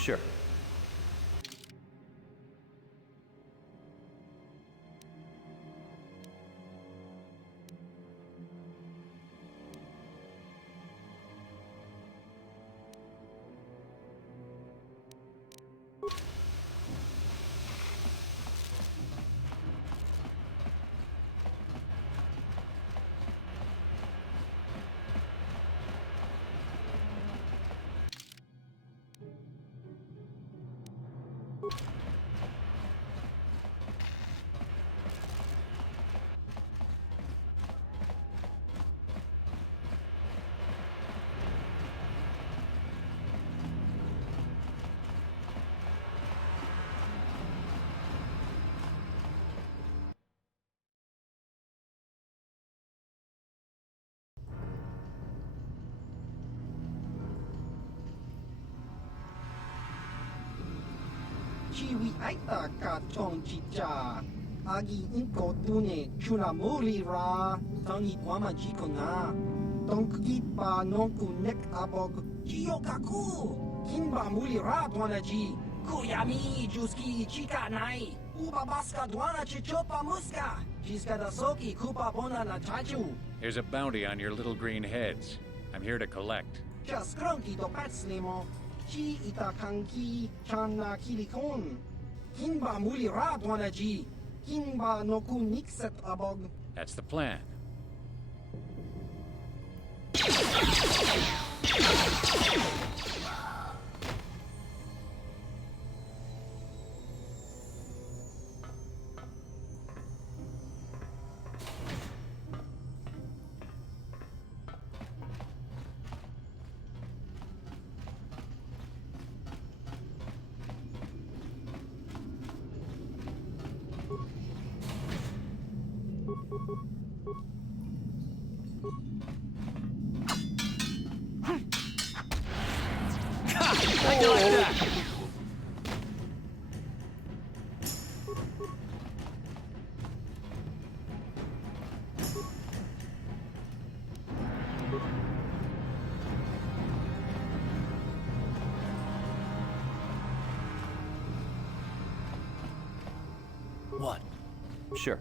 Sure. Chiwi aita ka chong chicha. Agi inko tune chuna muri ra. Tangi wama chiko na. Donki pa nonku nek abog. Chiyokaku. Kinba muri ra dwana ji. Kuyami juski chika nai. Uba baska dwana chichopa muska. Jiska da soki kupa bona na chachu. Here's a bounty on your little green heads. I'm here to collect. Just cronky do patslimo. Chi itakanki chana kilikon. Kinba muli ra dwana ji. Kinba noku nikset abog. That's the plan. How'd you like that? What? Sure.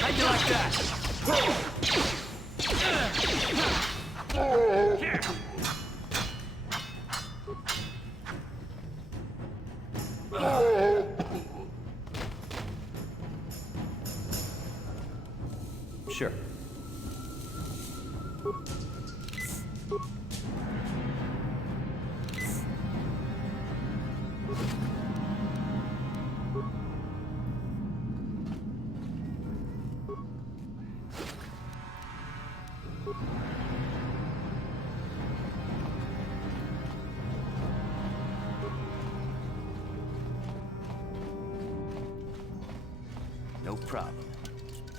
How'd you like that? Sure. No problem.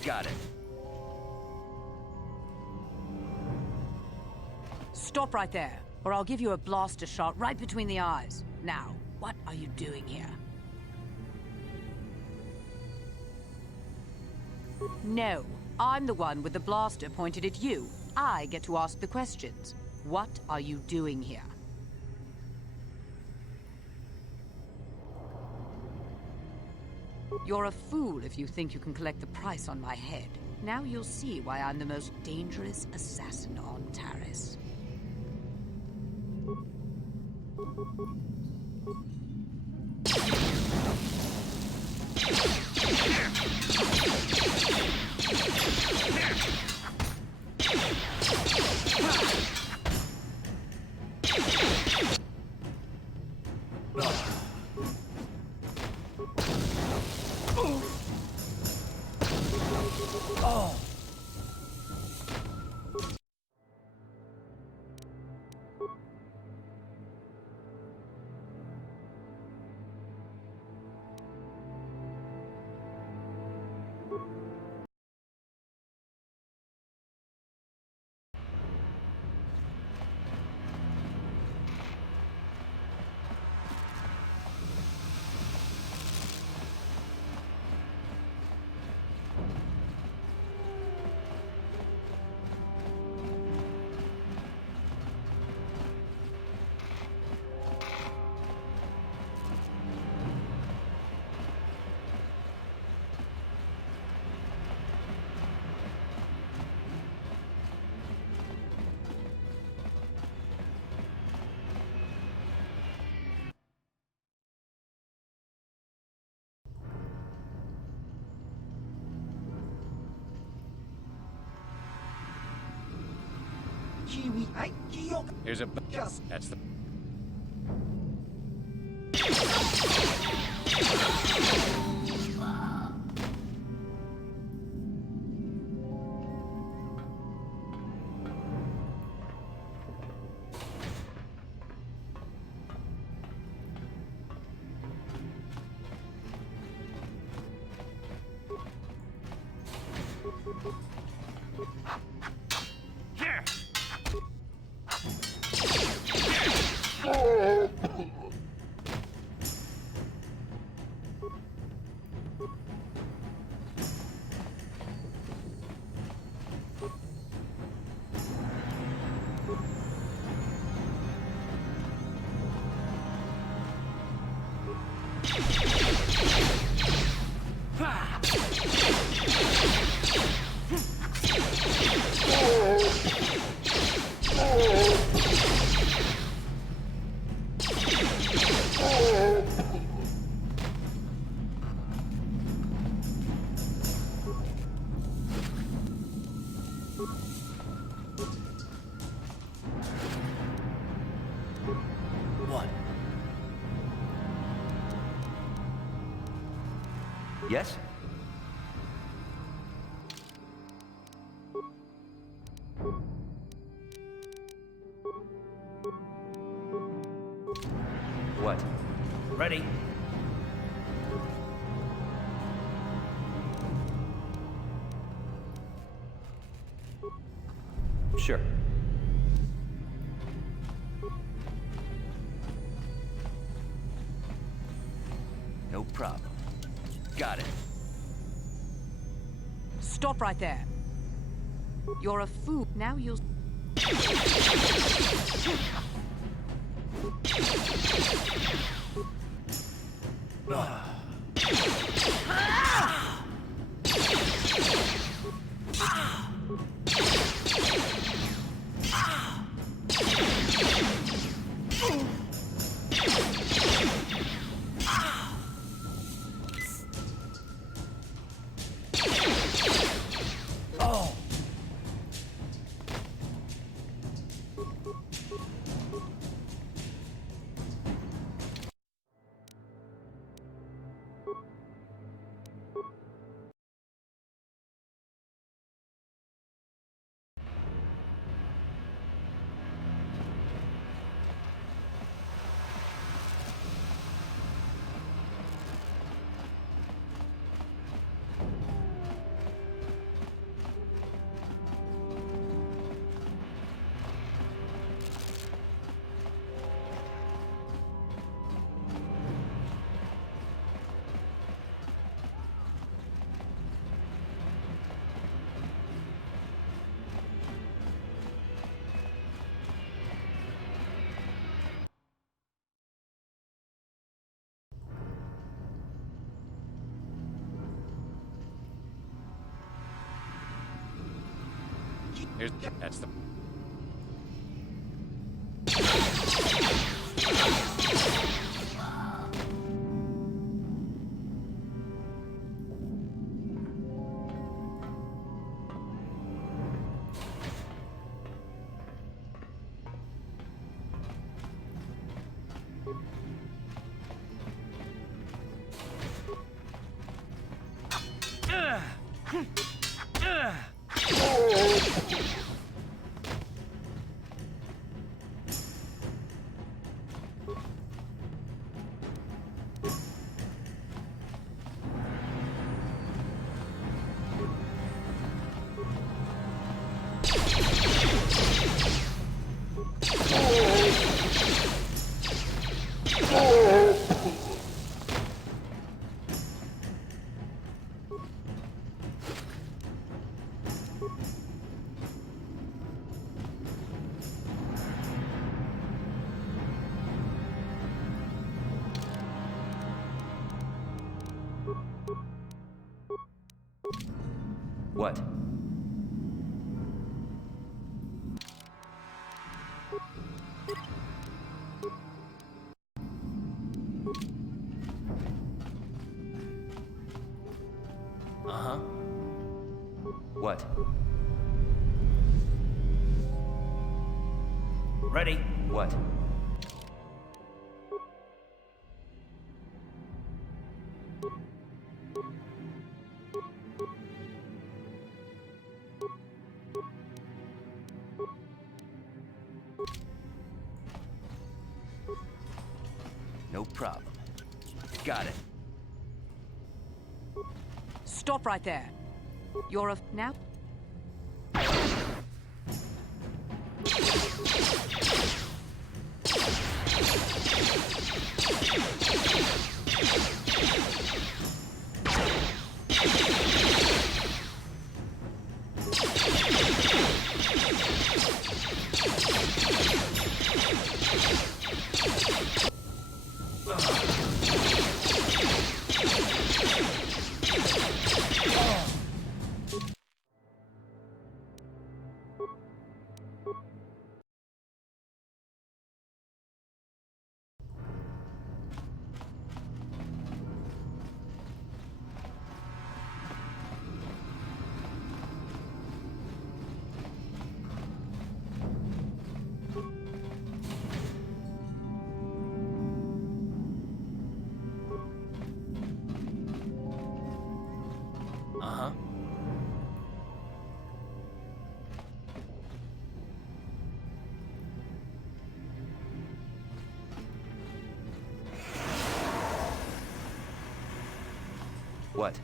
Got it. Stop right there, or I'll give you a blaster shot right between the eyes. Now, what are you doing here? No, I'm the one with the blaster pointed at you. I get to ask the questions. What are you doing here? You're a fool if you think you can collect the price on my head. Now you'll see why I'm the most dangerous assassin on Taris. Kiwi, I kill. Here's a... Just That's the... What? Yes? What? Ready? Sure. No problem. Got it. Stop right there. You're a fool. Now you'll... Here's... That's the... What? Uh-huh. What? Ready? What? No problem. Got it. Stop right there. You're a... now? Uh-huh. What?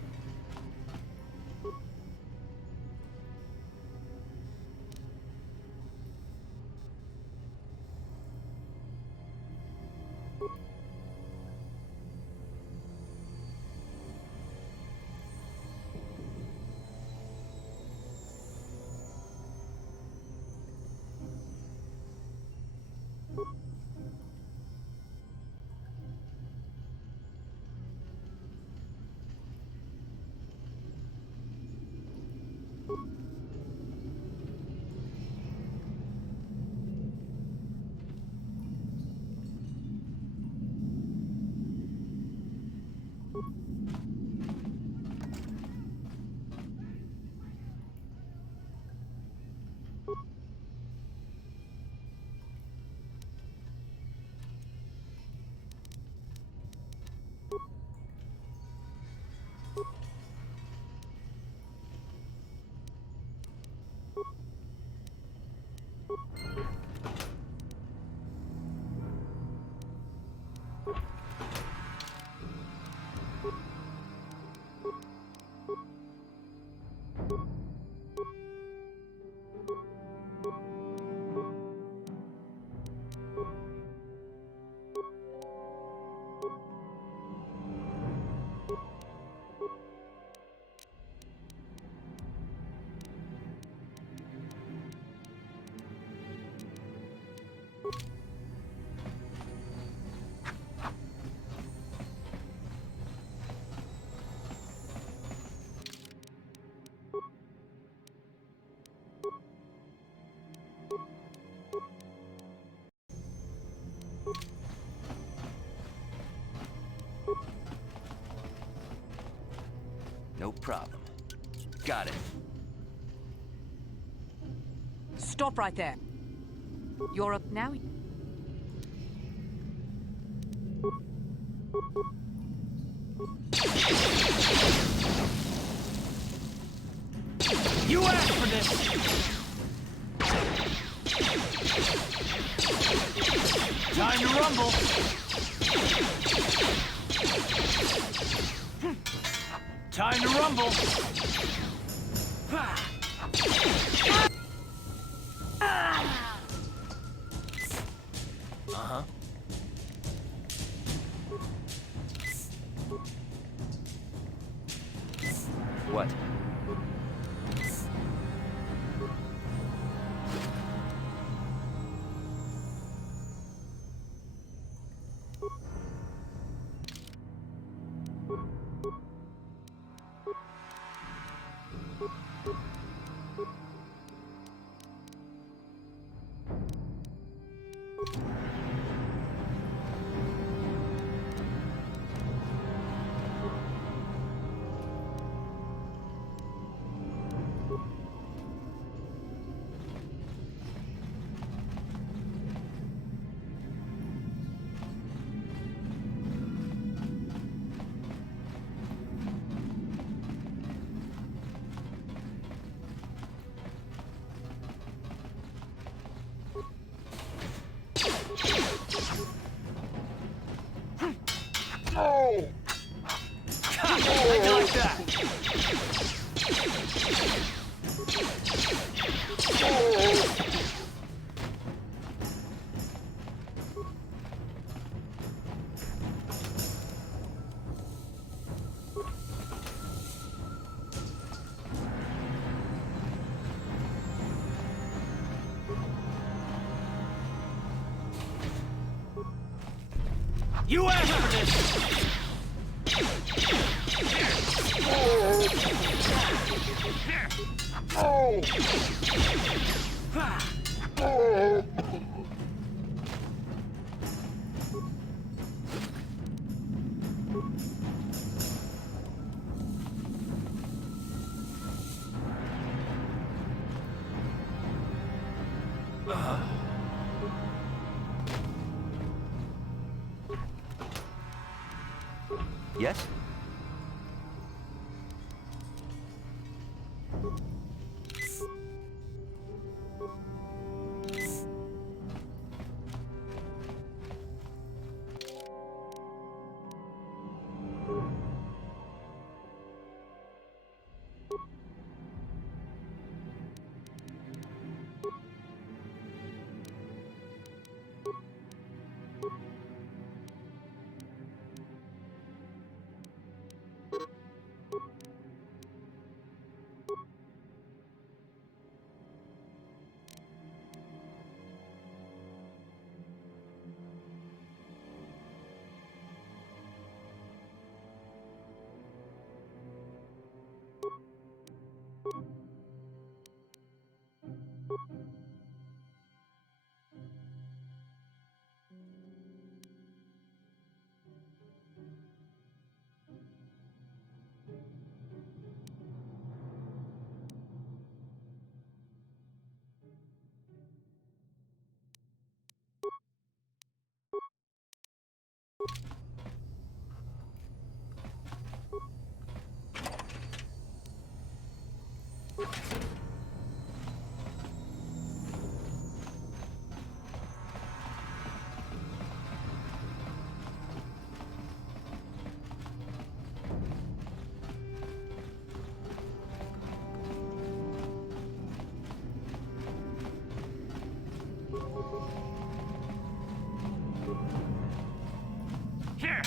No problem. Got it. Stop right there. You're a... now... You asked for this! Time to rumble! Time to rumble! Uh-huh. What? You asked for this! Yes? Here!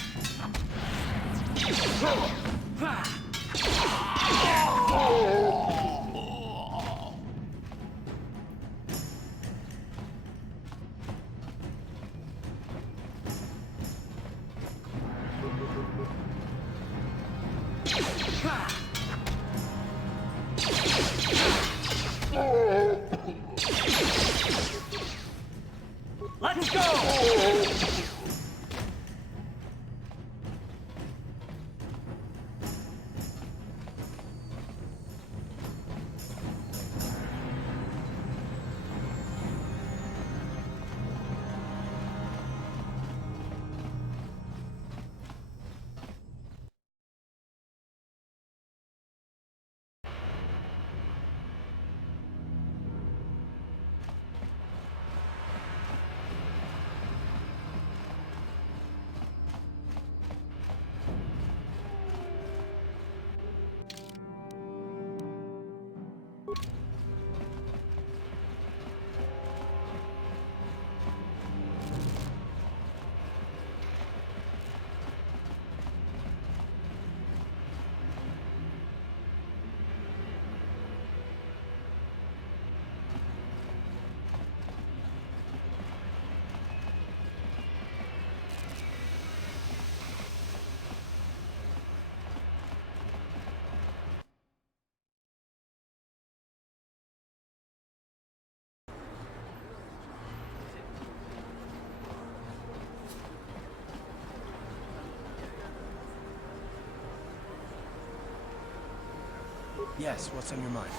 Let's go! Yes, what's on your mind?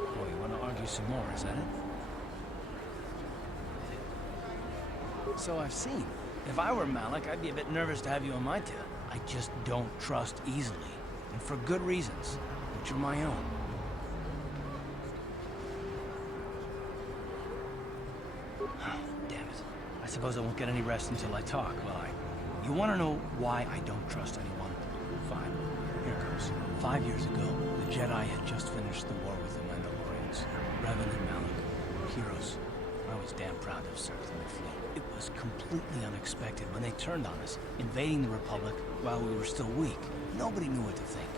Oh, you want to argue some more, is that it? So I've seen. If I were Malik, I'd be a bit nervous to have you on my tail. I just don't trust easily. And for good reasons, which are my own. Damn it. I suppose I won't get any rest until I talk, will I? You want to know why I don't trust anyone? Fine. Here goes. 5 years ago, the Jedi had just finished the war with the Mandalorians. Revan and Malik were heroes. I was damn proud to have served in their fleet. It was completely unexpected when they turned on us, invading the Republic while we were still weak. Nobody knew what to think.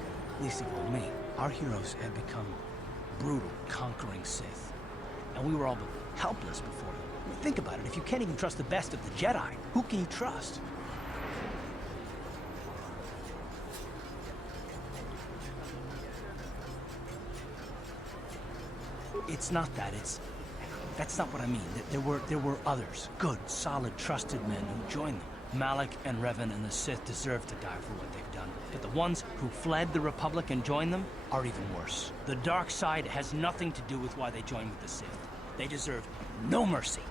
Least of all me. Our heroes had become brutal, conquering Sith. And we were all but helpless before them. Think about it. If you can't even trust the best of the Jedi, who can you trust? It's not that. That's not what I mean. There were others. Good, solid, trusted men who joined them. Malak and Revan and the Sith deserve to die for what they've done. But the ones who fled the Republic and joined them are even worse. The dark side has nothing to do with why they joined with the Sith. They deserve no mercy.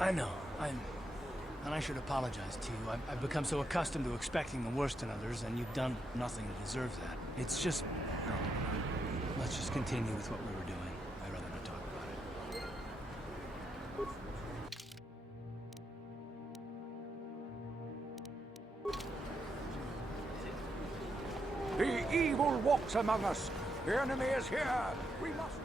I know. And I should apologize to you. I've become so accustomed to expecting the worst in others, and you've done nothing to deserve that. It's just... No. Let's just continue with what we were doing. I'd rather not talk about it. The evil walks among us. The enemy is here. We must...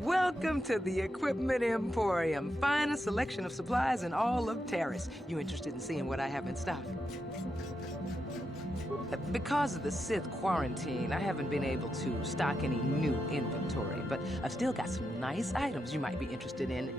Welcome to the Equipment Emporium. Finest selection of supplies in all of Taris. You interested in seeing what I have in stock? Because of the Sith quarantine, I haven't been able to stock any new inventory, but I've still got some nice items you might be interested in.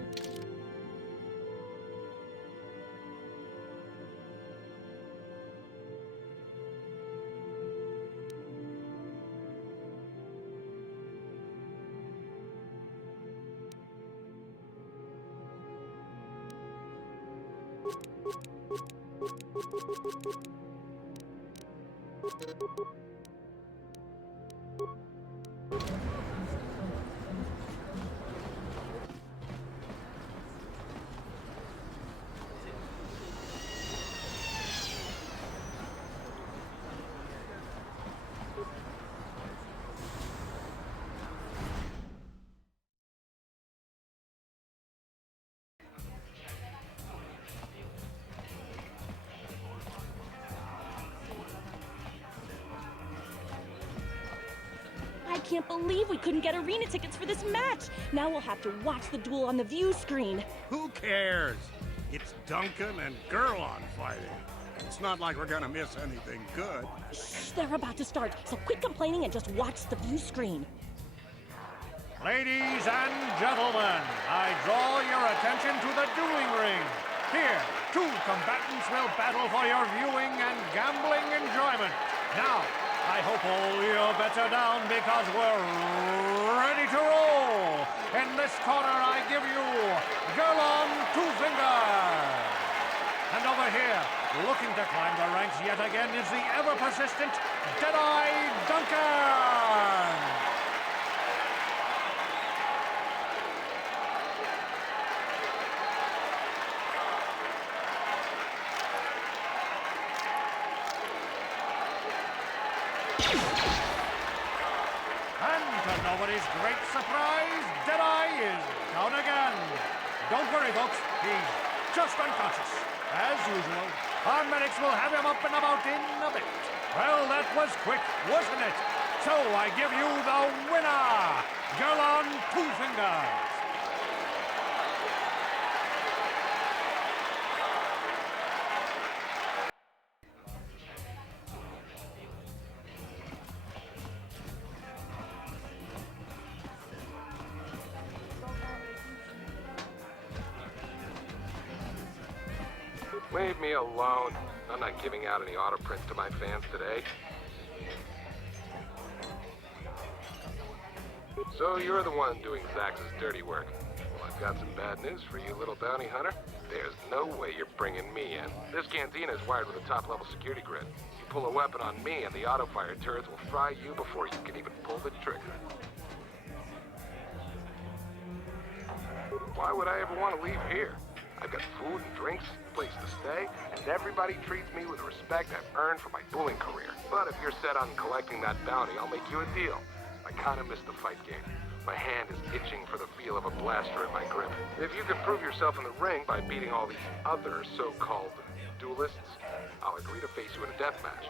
I can't believe we couldn't get arena tickets for this match. Now we'll have to watch the duel on the view screen. Who cares? It's Duncan and Gurlon fighting. It's not like we're gonna miss anything good. Shh, they're about to start, so quit complaining and just watch the view screen. Ladies and gentlemen, I draw your attention to the dueling ring. Here, two combatants will battle for your viewing and gambling enjoyment. Now, I hope all your bets are down because we're ready to roll. In this corner, I give you Gurlon Two Fingers. And over here, looking to climb the ranks yet again, is the ever-persistent Deadeye Duncan. And to nobody's great surprise, Deadeye is down again. Don't worry, folks. He's just unconscious. As usual, our medics will have him up and about in a bit. Well, that was quick, wasn't it? So I give you the winner, Gurlon Two Fingers. Leave me alone. I'm not giving out any auto prints to my fans today. So you're the one doing Zax's dirty work. Well, I've got some bad news for you, little bounty hunter. There's no way you're bringing me in. This cantina is wired with a top-level security grid. You pull a weapon on me and the auto-fire turrets will fry you before you can even pull the trigger. Why would I ever want to leave here? I've got food and drinks, a place to stay, and everybody treats me with the respect I've earned for my dueling career. But if you're set on collecting that bounty, I'll make you a deal. I kinda missed the fight game. My hand is itching for the feel of a blaster in my grip. If you can prove yourself in the ring by beating all these other so-called duelists, I'll agree to face you in a death match.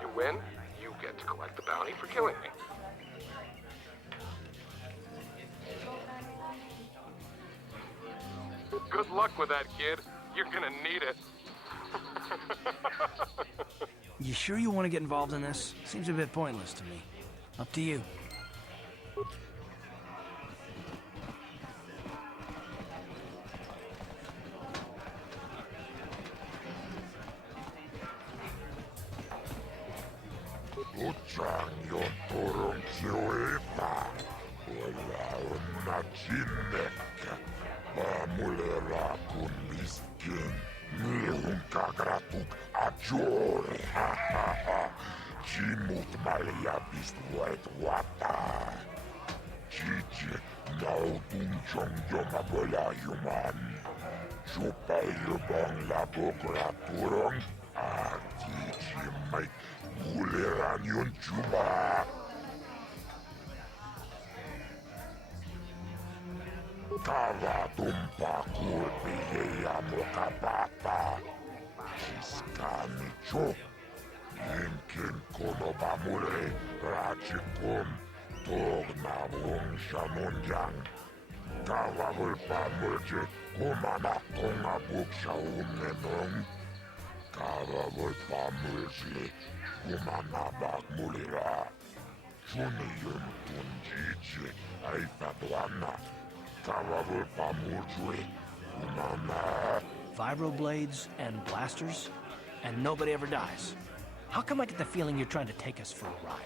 You win, you get to collect the bounty for killing me. Good luck with that, kid. You're gonna need it. You sure you want to get involved in this? Seems a bit pointless to me. Up to you. Vibroblades and blasters, and nobody ever dies. How come I get the feeling you're trying to take us for a ride?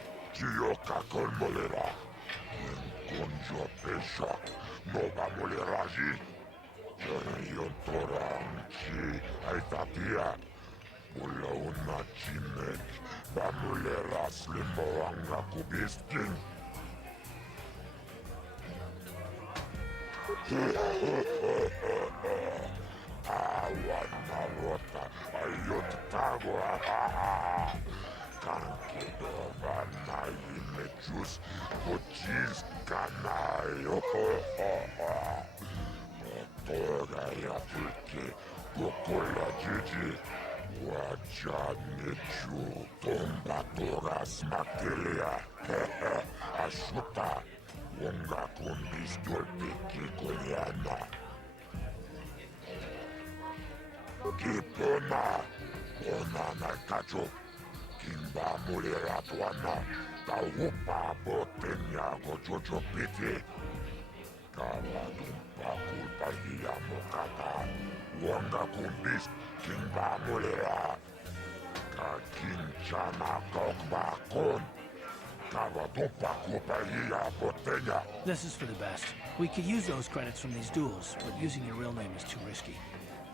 This is for the best. We could use those credits from these duels, but using your real name is too risky.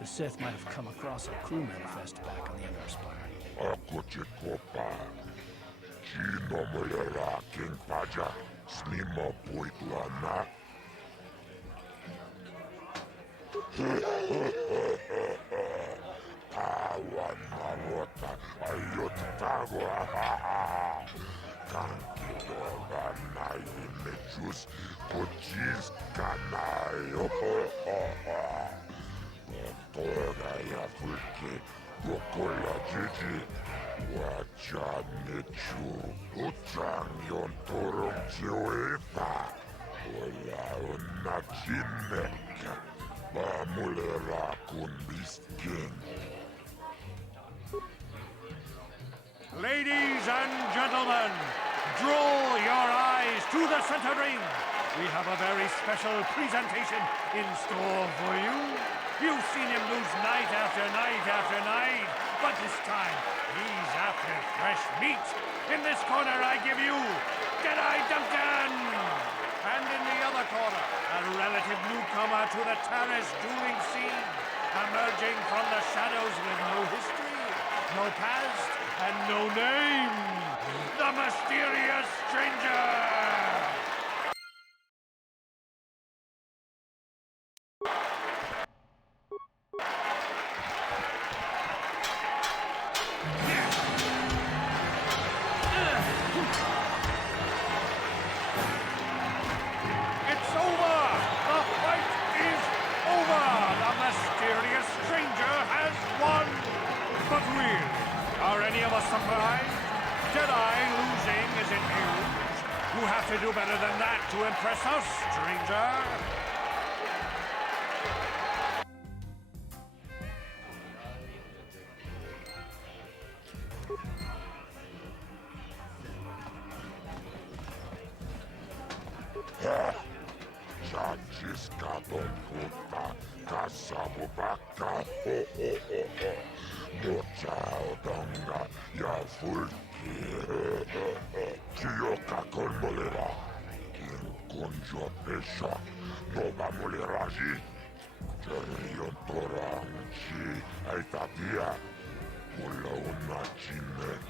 The Sith might have come across our crew manifest back on the Underspire. Ladies and gentlemen, draw your eyes to the center ring. We have a very special presentation in store for you. You've seen him lose night after night after night, but this time he's after fresh meat. In this corner I give you Jedi Duncan! And in the other corner, a relative newcomer to the Taris dueling scene, emerging from the shadows with no history, no past, and no name, the mysterious stranger! It's over! The fight is over! The mysterious stranger has won! But really, are any of us surprised? Jedi losing isn't huge. You have to do better than that to impress us, stranger. Chaciscado puta, caçabo vaca, ho ho ho ho. Mochao donga, ya fulki, Chioca con molera. Inconjo pesha, nova moleragi. Jerion toranchi, aitatia. Mula una chinek,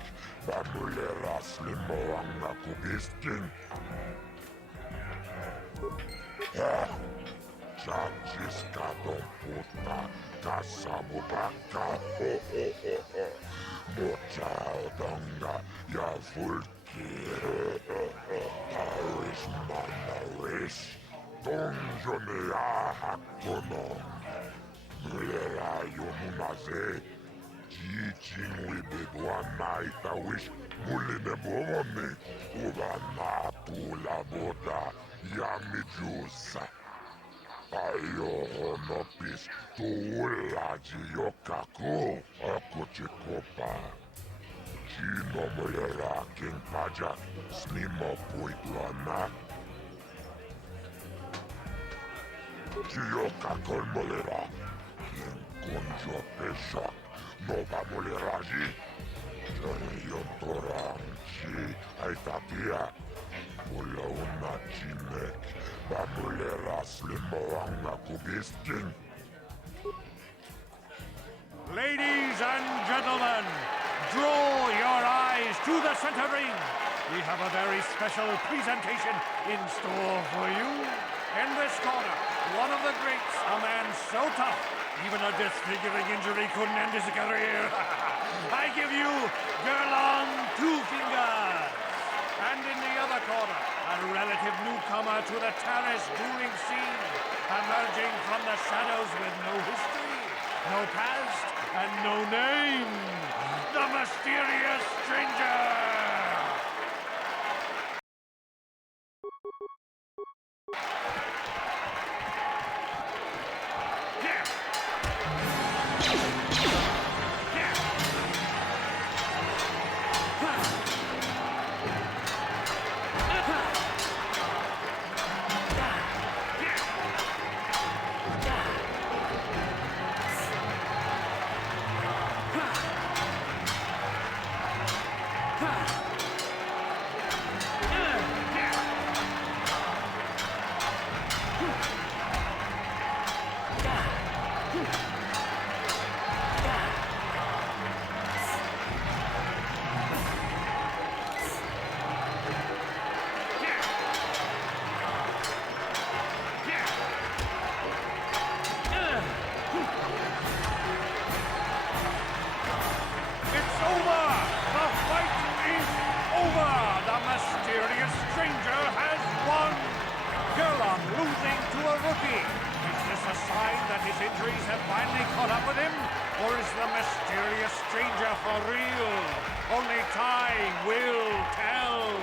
ba molera slimoanga kubiskin. Chaciscado puta, caçabo vaca, ho ho ho ho. Mochao donga, ya fulki, Taris manaris, donjonea hakonon. Mulera yomunaze, Jichinwi bedwana itawish, muline bomone, ubana tu la boda, yamijusa. Ayo honopis, tuulaji yokaku, akuchikopa. Chino mulera king paja, snimo puitlana. Chiyokakon mulera, king kunjo pesha, nova muleraji. Jarion toranchi, aitatia. Mula una chinek, bamulera slimoanga kubiskin. Ladies and gentlemen, draw your eyes to the center ring. We have a very special presentation in store for you. In this corner, one of the greats, a man so tough, even a disfiguring injury couldn't end his career. I give you Gerlong Two Fingers. And in the other corner, a relative newcomer to the Taris dueling scene, emerging from the shadows with no history, no past, and no name, the mysterious stranger! Injuries have finally caught up with him? Or is the mysterious stranger for real? Only time will tell.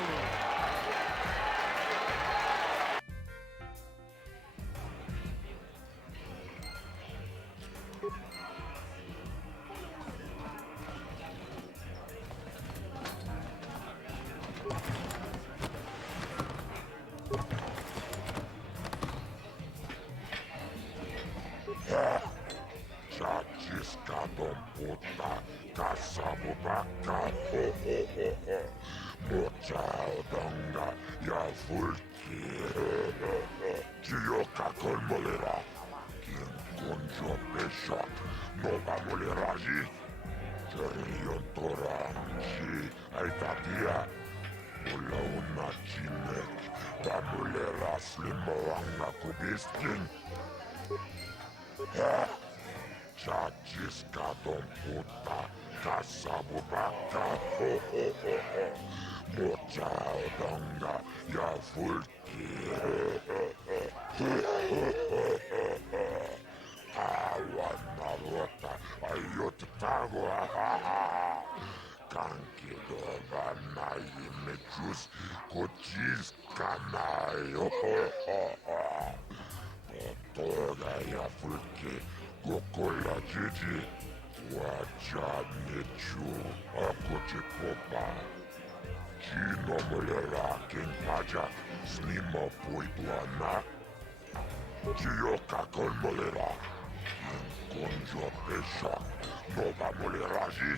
Chaciscado puta, caçabo Kasabubaka, ho ho ho ho. Mochaodonga, Yafulki, Chioka Kolmolera, Kien Konjo Peshak, Nova Moleraji, Jerion Toranji, Aitatia, Ula una Chinek, Bamulera Slimoanga Kubiskin. Chachiska Don Puta, Kasabubaka, ho ho ho ho. Mochaodonga, Yafulki, Awanarota, Ayotago, Kankidovana, Imechus, Kochis, Kanayo, Toga, Yafulki, Gokola, Gigi, Wajanechu, Akochipopa. Chino Molera, King Paja, Slima Puituana, Chioka Kolmolera, King Konjo Pesha, Nova Moleraji,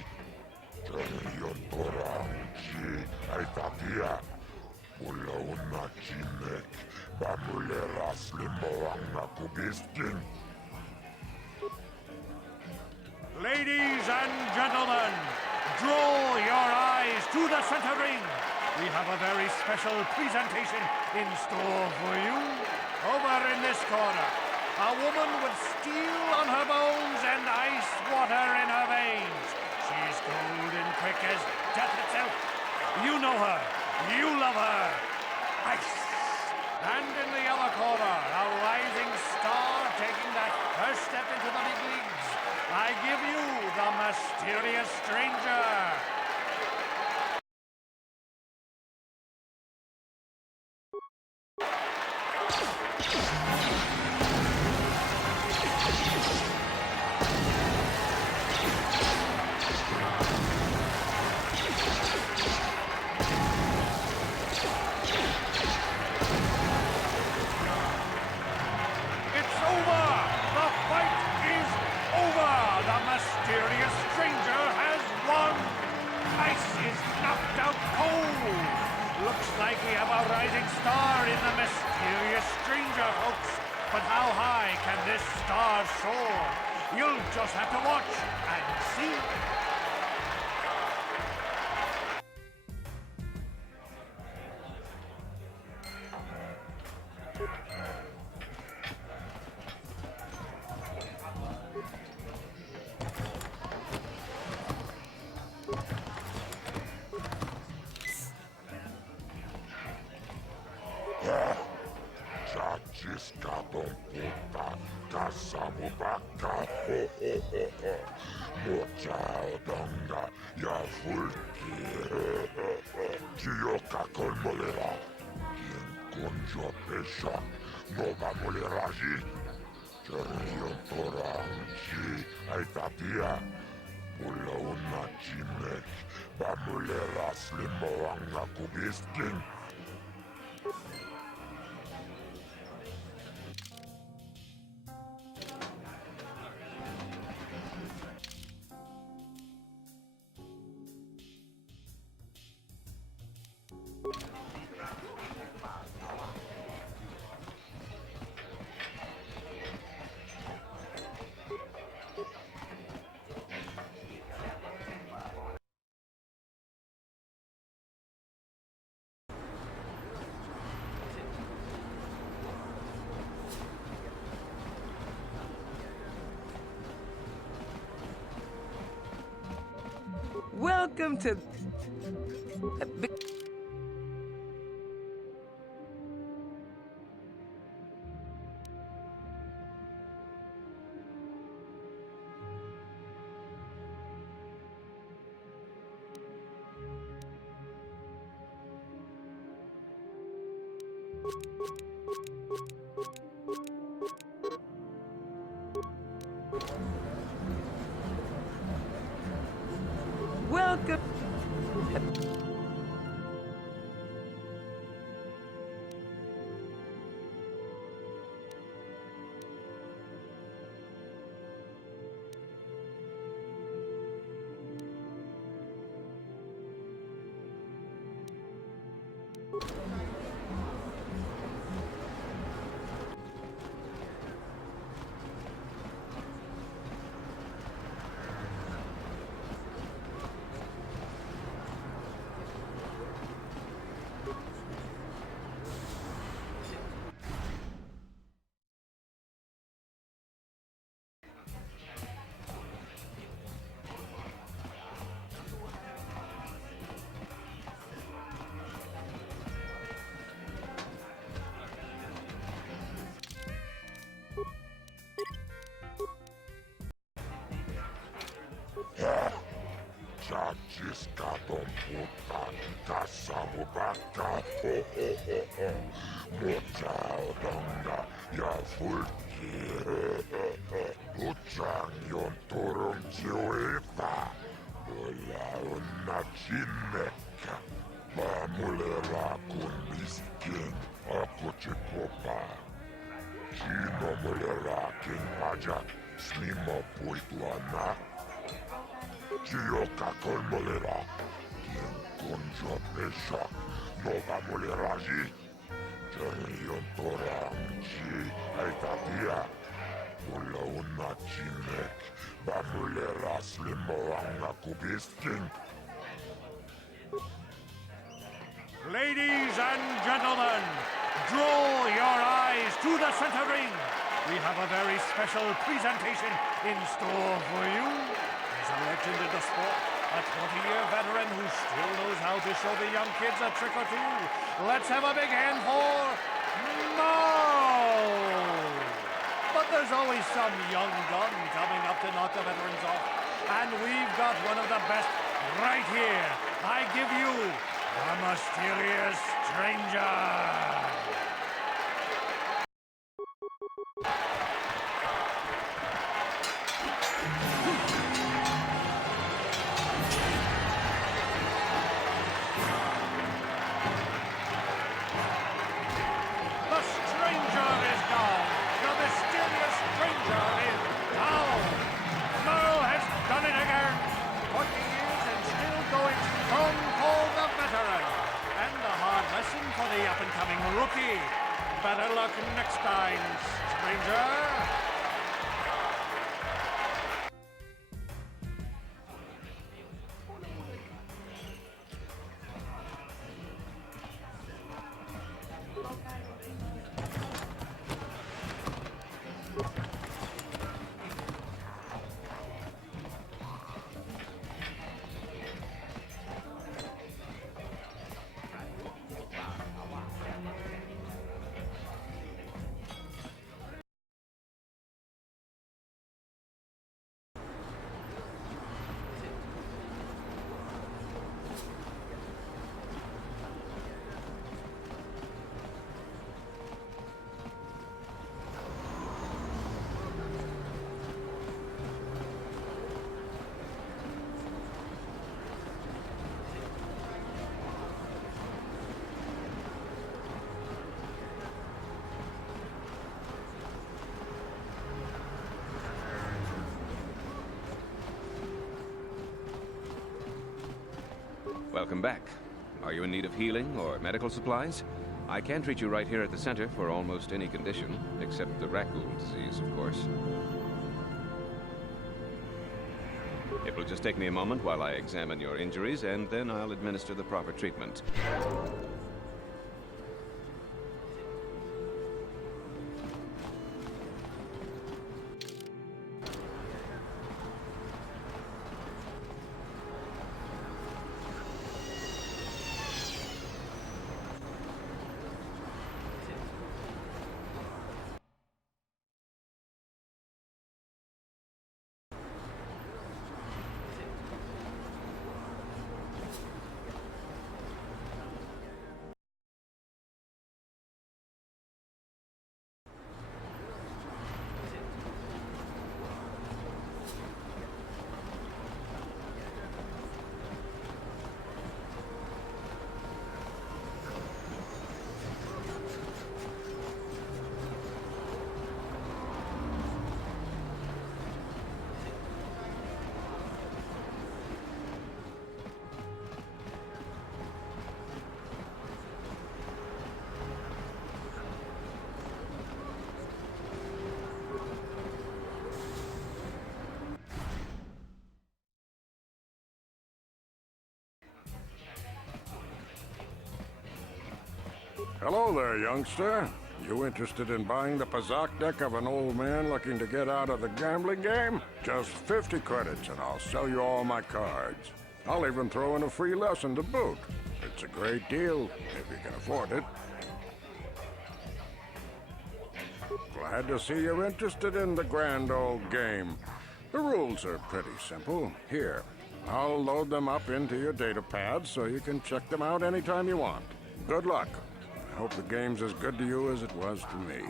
Jerion Toranji, Aitatia, Ula una Chinek, Bamulera Slimoanga Kubiskin. Ladies and gentlemen, draw your eyes to the center ring. We have a very special presentation in store for you. Over in this corner, a woman with steel on her bones and ice water in her veins. She's cold and quick as death itself. You know her. You love her. Ice. And in the other corner, a rising star taking that first step into the big leagues. I give you the mysterious stranger. It's over! The fight is over! The mysterious stranger has won! Ice is knocked out cold! Looks like we have a rising star in the mysterious stranger, folks. But how high can this star soar? You'll just have to watch and see. Chachiska Don Puta, Kasabubaka, ho ho ho ho. Mochaodonga, Yafulki, Chioka Kolmolera, Kien Konjo Pesha, Nova Moleraji, Jerion Toranji, Aitatia, Ula una Chinek, Bamulera Slimoanga Kubiskin. Welcome to... Welcome... Majiskadon puta, kasamubaka, ho ho ho ho. Motaudanga, ja fulki, Uchang yon turun jiwita. Ola unna chinnekka. Mamulera kun miskin, aku cikopa. Chino mulera kin pajak, snimo puituana. Chioka kon mulera, kin kunjo peshak, nova muleraji. Janion torang chi, aitatia. Ola unna chinnek, mamulera slimo anga kubiskin. Ladies and gentlemen, draw your eyes to the center ring. We have a very special presentation in store for you. He's a legend in the sport, a 20-year veteran who still knows how to show the young kids a trick or two. Let's have a big hand for Mo! But there's always some young gun coming up to knock the veterans off. And we've got one of the best right here. I give you the mysterious stranger. The stranger is down. The mysterious stranger is down. Merle has done it again. 40 years and still going strong for the veteran. And a hard lesson for the up-and-coming rookie. Better luck next time, stranger. Welcome back. Are you in need of healing or medical supplies? I can treat you right here at the center for almost any condition, except the rakghoul disease, of course. It will just take me a moment while I examine your injuries, and then I'll administer the proper treatment. Hello there, youngster. You interested in buying the Pazak deck of an old man looking to get out of the gambling game? Just 50 credits and I'll sell you all my cards. I'll even throw in a free lesson to boot. It's a great deal, if you can afford it. Glad to see you're interested in the grand old game. The rules are pretty simple. Here, I'll load them up into your data pad so you can check them out anytime you want. Good luck. I hope the game's as good to you as it was to me.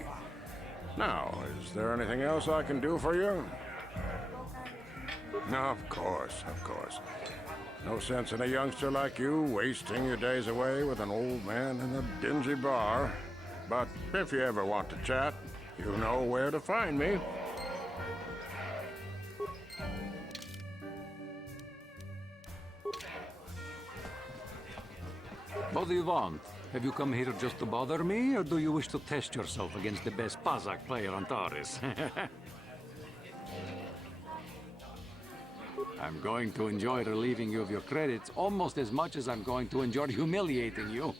Now, is there anything else I can do for you? Of course, of course. No sense in a youngster like you wasting your days away with an old man in a dingy bar. But if you ever want to chat, you know where to find me. What do you want? Have you come here just to bother me, or do you wish to test yourself against the best Pazak player on Taris? I'm going to enjoy relieving you of your credits almost as much as I'm going to enjoy humiliating you.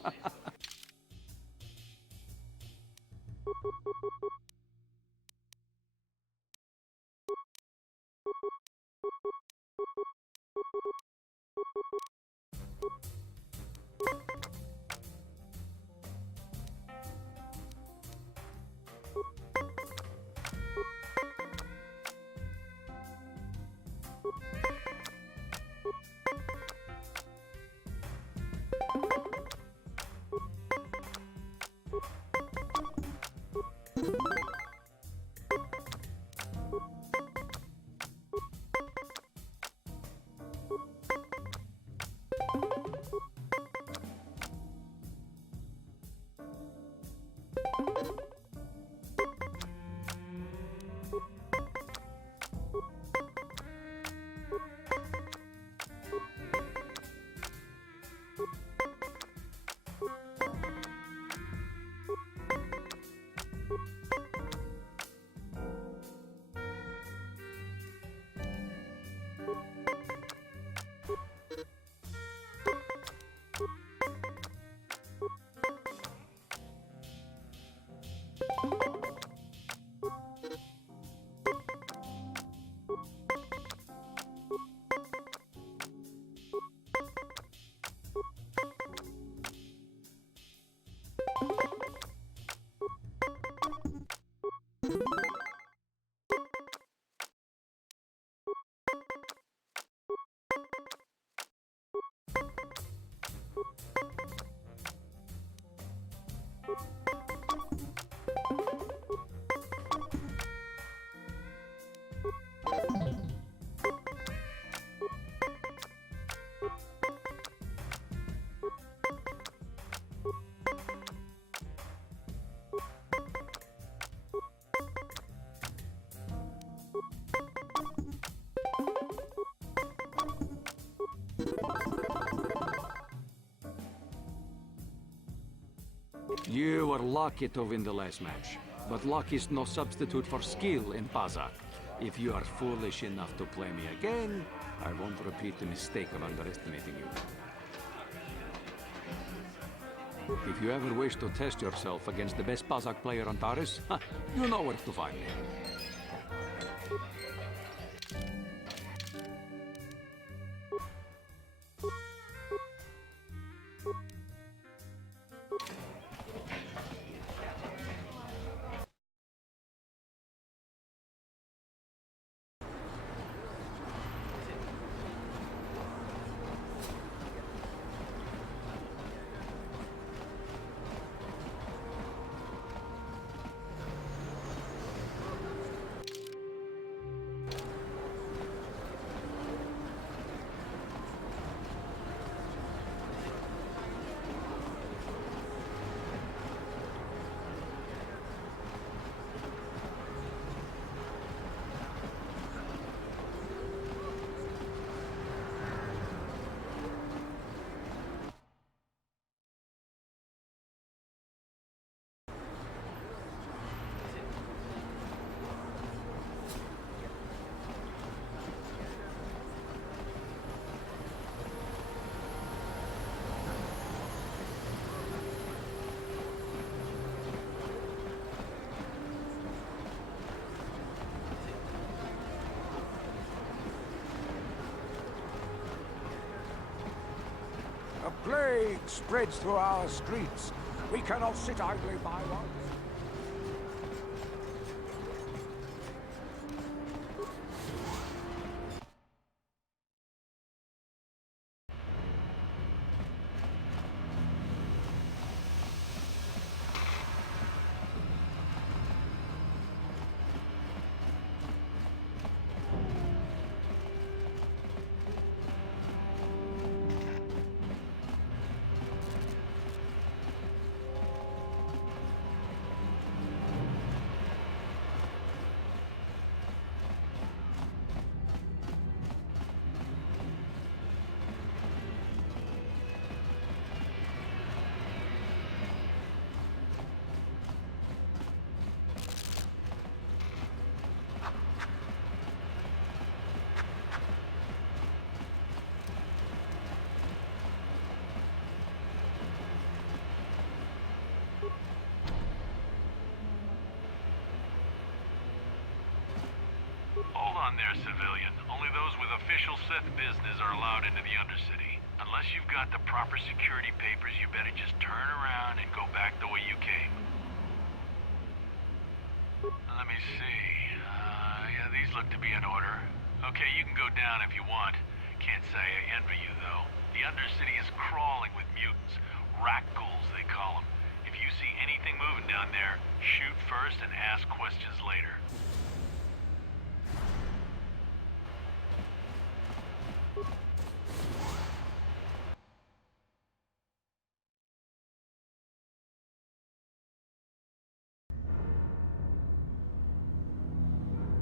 You were lucky to win the last match, but luck is no substitute for skill in Pazak. If you are foolish enough to play me again, I won't repeat the mistake of underestimating you. If you ever wish to test yourself against the best Pazak player on Taris, you know where to find me. A plague spreads through our streets. We cannot sit idly by while there, civilian. Only those with official Sith business are allowed into the Undercity. Unless you've got the proper security papers, you better just turn around and go back the way you came. Let me see. Yeah, these look to be in order. Okay, you can go down if you want. Can't say I envy you, though. The Undercity is crawling with mutants. Rakghouls, they call them. If you see anything moving down there, shoot first and ask questions later.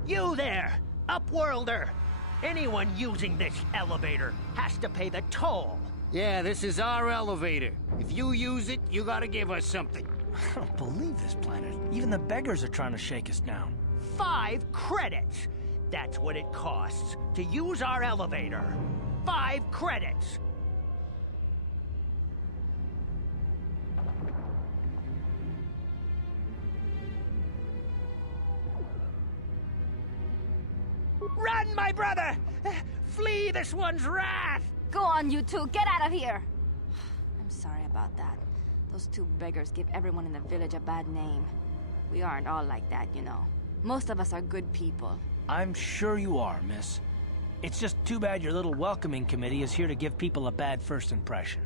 You there, Upworlder! Anyone using this elevator has to pay the toll. Yeah, this is our elevator. If you use it, you gotta give us something. I don't believe this planet. Even the beggars are trying to shake us down. 5 credits! That's what it costs to use our elevator. 5 credits! Run, my brother! Flee this one's wrath! Go on, you two. Get out of here! I'm sorry about that. Those 2 beggars give everyone in the village a bad name. We aren't all like that, you know. Most of us are good people. I'm sure you are, miss. It's just too bad your little welcoming committee is here to give people a bad first impression.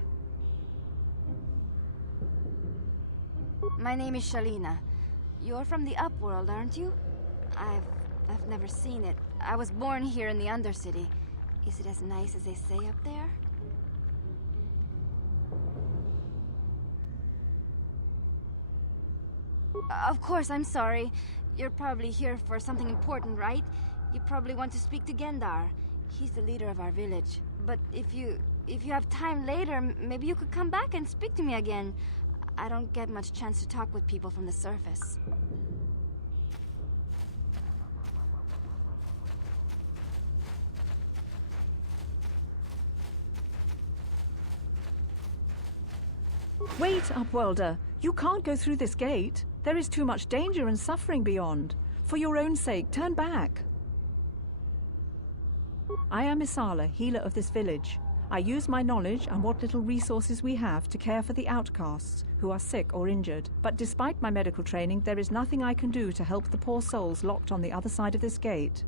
My name is Shalina. You're from the Upworld, aren't you? I've never seen it. I was born here in the Undercity. Is it as nice as they say up there? Of course, I'm sorry. You're probably here for something important, right? You probably want to speak to Gendar. He's the leader of our village. But if you have time later, maybe you could come back and speak to me again. I don't get much chance to talk with people from the surface. Wait, Upworlder. You can't go through this gate. There is too much danger and suffering beyond. For your own sake, turn back. I am Isala, healer of this village. I use my knowledge and what little resources we have to care for the outcasts who are sick or injured. But despite my medical training, there is nothing I can do to help the poor souls locked on the other side of this gate.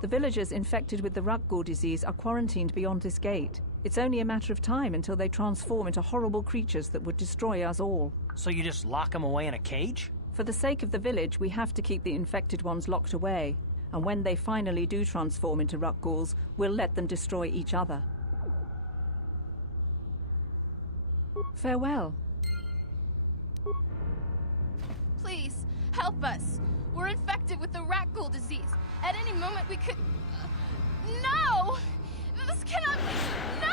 The villagers infected with the rakghoul disease are quarantined beyond this gate. It's only a matter of time until they transform into horrible creatures that would destroy us all. So you just lock them away in a cage? For the sake of the village, we have to keep the infected ones locked away. And when they finally do transform into rakghouls, we'll let them destroy each other. Farewell. Please, help us. We're infected with the rakghoul disease. At any moment we could... No! This cannot be... No!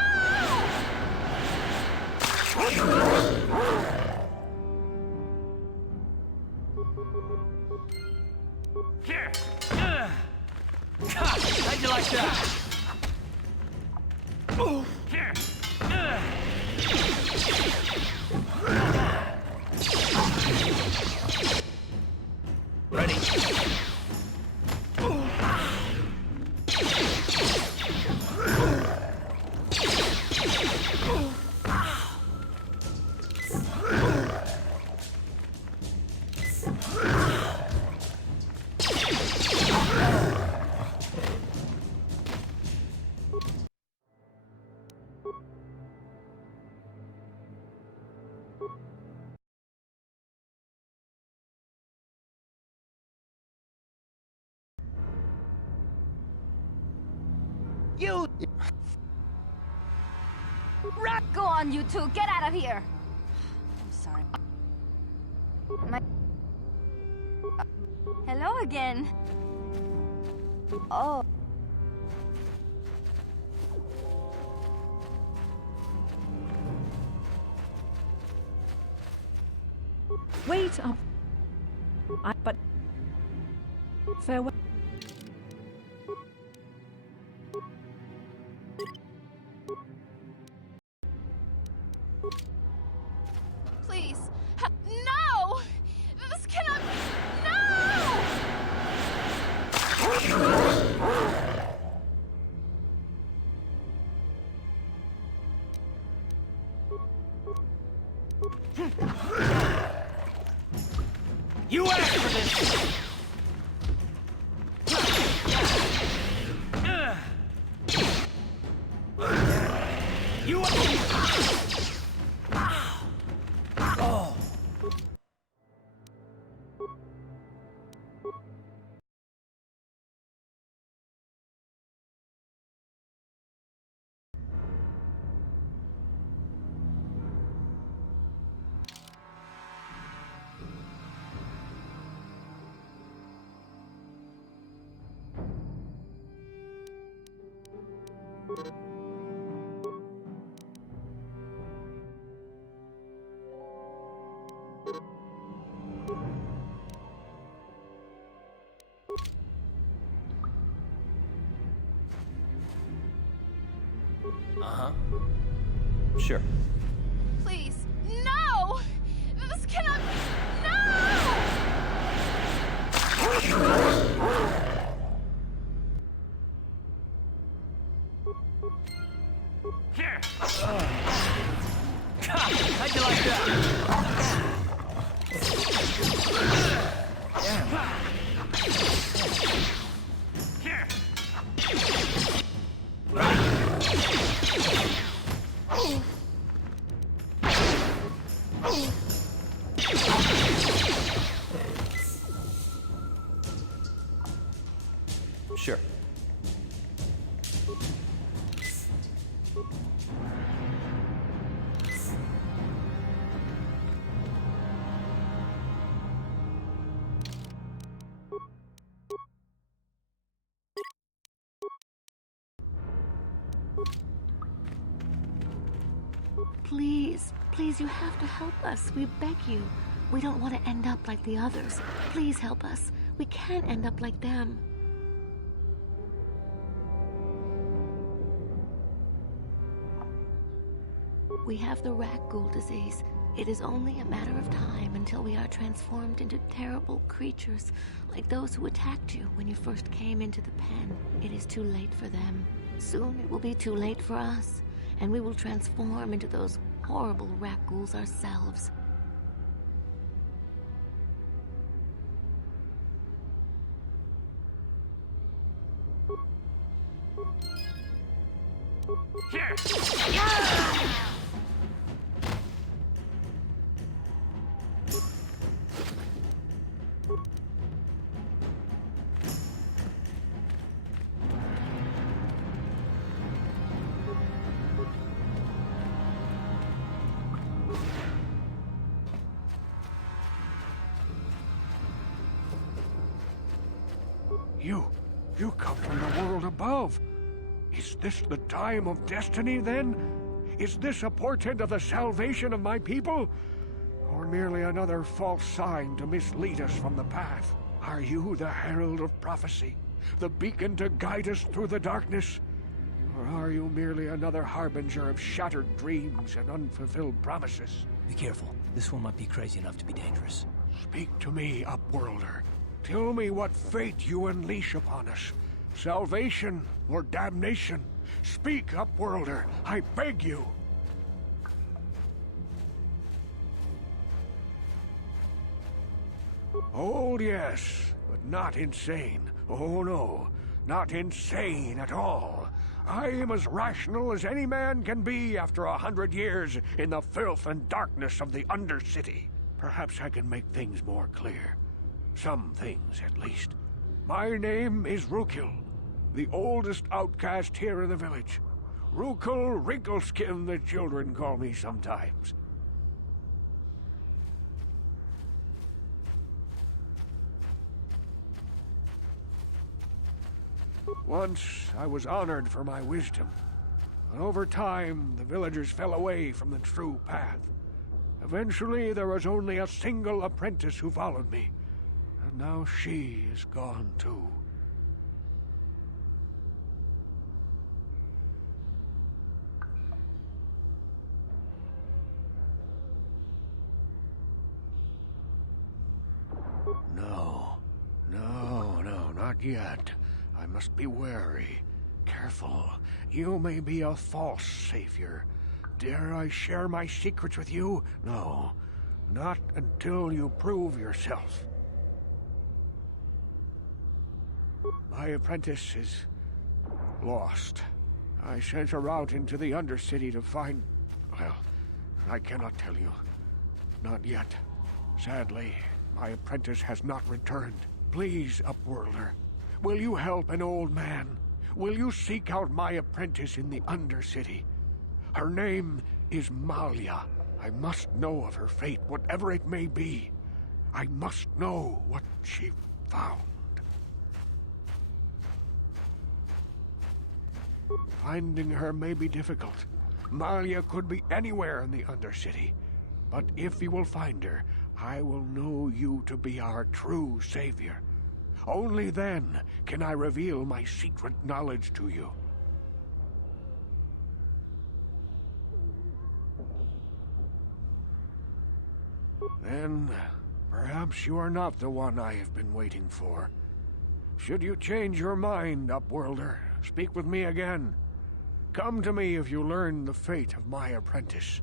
Here! How'd you like that? Here! Ready? You... Go on, you two. Get out of here. I'm sorry. Hello again. Oh. Wait up. But... Farewell. Please. No! This cannot... No! You asked for this! You... Oh. Uh-huh. Sure. Please, no! This cannot... No! Here! How'd you like that? Here! Sure. Please, please, you have to help us. We beg you. We don't want to end up like the others. Please help us. We can't end up like them. We have the rakghoul disease. It is only a matter of time until we are transformed into terrible creatures, like those who attacked you when you first came into the pen. It is too late for them. Soon it will be too late for us, and we will transform into those horrible rakghouls ourselves. Here! You come from the world above. Is this the time of destiny, then? Is this a portent of the salvation of my people? Or merely another false sign to mislead us from the path? Are you the herald of prophecy? The beacon to guide us through the darkness? Or are you merely another harbinger of shattered dreams and unfulfilled promises? Be careful. This one might be crazy enough to be dangerous. Speak to me, Upworlder. Tell me what fate you unleash upon us. Salvation or damnation? Speak, Upworlder, I beg you. Old, yes, but not insane. Oh no, not insane at all. I am as rational as any man can be after 100 years in the filth and darkness of the Undercity. Perhaps I can make things more clear. Some things, at least. My name is Rukil, the oldest outcast here in the village. Rukil Wrinkleskin, the children call me sometimes. Once, I was honored for my wisdom. But over time, the villagers fell away from the true path. Eventually, there was only a single apprentice who followed me. And now she is gone too. No, not yet. I must be wary. Careful. You may be a false savior. Dare I share my secrets with you? No. Not until you prove yourself. My apprentice is lost. I sent her out into the Undercity to find... Well, I cannot tell you. Not yet. Sadly, my apprentice has not returned. Please, Upworlder, will you help an old man? Will you seek out my apprentice in the Undercity? Her name is Malia. I must know of her fate, whatever it may be. I must know what she found. Finding her may be difficult. Malia could be anywhere in the Undercity. But if you will find her, I will know you to be our true savior. Only then can I reveal my secret knowledge to you. Then, perhaps you are not the one I have been waiting for. Should you change your mind, Upworlder, speak with me again. Come to me if you learn the fate of my apprentice.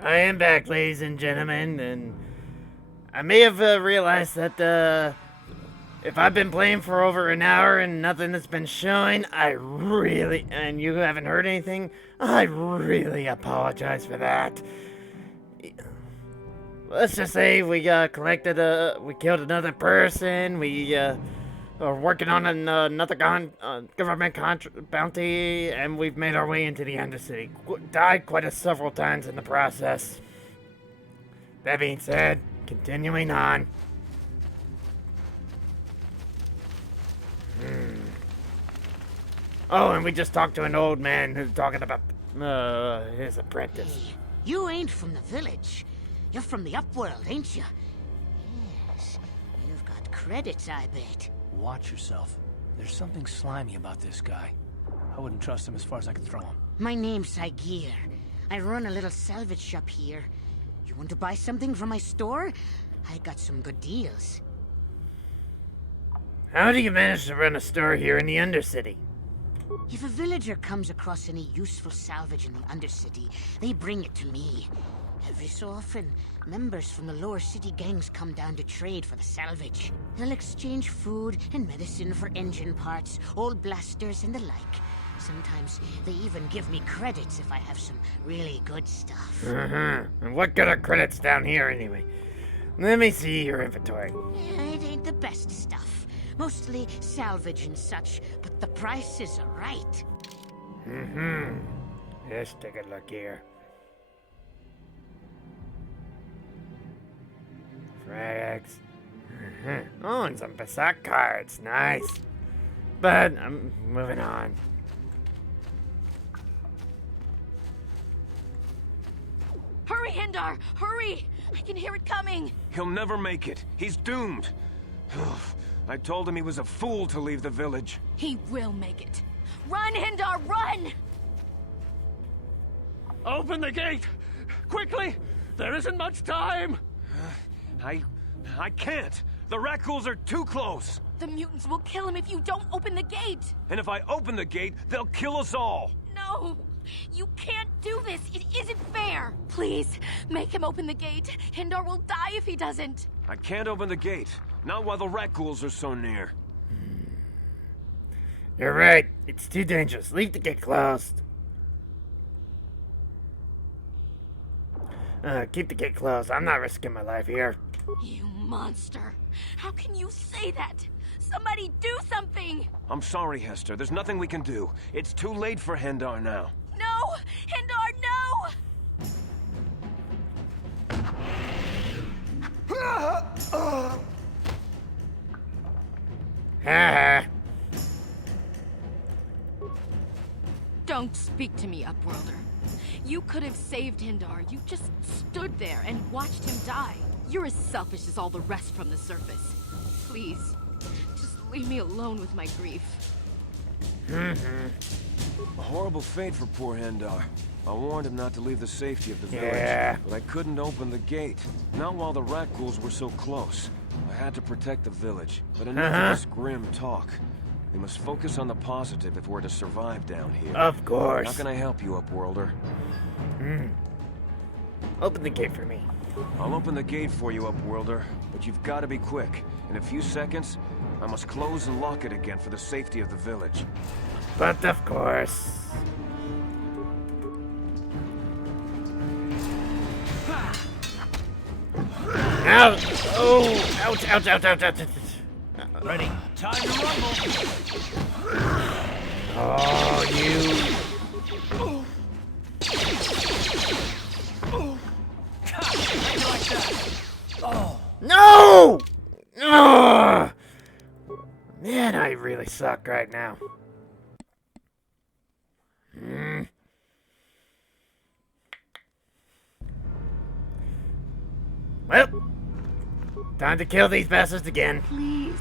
I am back, ladies and gentlemen, and I may have realized that if I've been playing for over an hour and nothing has been showing, and you haven't heard anything, I really apologize for that. Let's just say we we killed another person, we are working on another government bounty, and we've made our way into the Undercity. Died quite several times in the process. That being said, continuing on. Oh, and we just talked to an old man who's talking about his apprentice. You ain't from the village. You're from the Upworld, ain't you? Yes. You've got credits, I bet. Watch yourself. There's something slimy about this guy. I wouldn't trust him as far as I could throw him. My name's Saigir. I run a little salvage shop here. You want to buy something from my store? I got some good deals. How do you manage to run a store here in the Undercity? If a villager comes across any useful salvage in the Undercity, they bring it to me. Every so often, members from the lower city gangs come down to trade for the salvage. They'll exchange food and medicine for engine parts, old blasters, and the like. Sometimes they even give me credits if I have some really good stuff. And what good are credits down here anyway? Let me see your inventory. Yeah, it ain't the best stuff. Mostly salvage and such, but the prices are right. Let's take a look here. Frags. Oh, and some Basak cards. Nice. But I'm moving on. Hurry, Hindar! Hurry! I can hear it coming! He'll never make it. He's doomed. I told him he was a fool to leave the village. He will make it. Run, Hindar, run! Open the gate! Quickly! There isn't much time! I can't. The rakghouls are too close. The mutants will kill him if you don't open the gate! And if I open the gate, they'll kill us all. No! You can't do this! It isn't fair! Please, make him open the gate. Hindar will die if he doesn't. I can't open the gate. Not while the rakghouls are so near. You're right. It's too dangerous. Leave the gate closed. Keep the gate closed. I'm not risking my life here. You monster! How can you say that? Somebody do something! I'm sorry, Hester. There's nothing we can do. It's too late for Hindar now. No! Hindar, no! Don't speak to me, Upworlder. You could have saved Hindar. You just stood there and watched him die. You're as selfish as all the rest from the surface. Please, just leave me alone with my grief. A horrible fate for poor Hindar. I warned him not to leave the safety of the village, but I couldn't open the gate. Not while the rakghouls were so close. I had to protect the village, but enough of this grim talk. We must focus on the positive if we're to survive down here. Of course. How can I help you, Upworlder? Open the gate for me. I'll open the gate for you, Upworlder, but you've got to be quick. In a few seconds, I must close and lock it again for the safety of the village. But of course. Ouch! Oh! Ouch! Ouch! Ouch! Ouch! Ouch! Ready. Time to rumble. Oh, you! No! Ugh. Man, I really suck right now. Well, time to kill these bastards again. Please.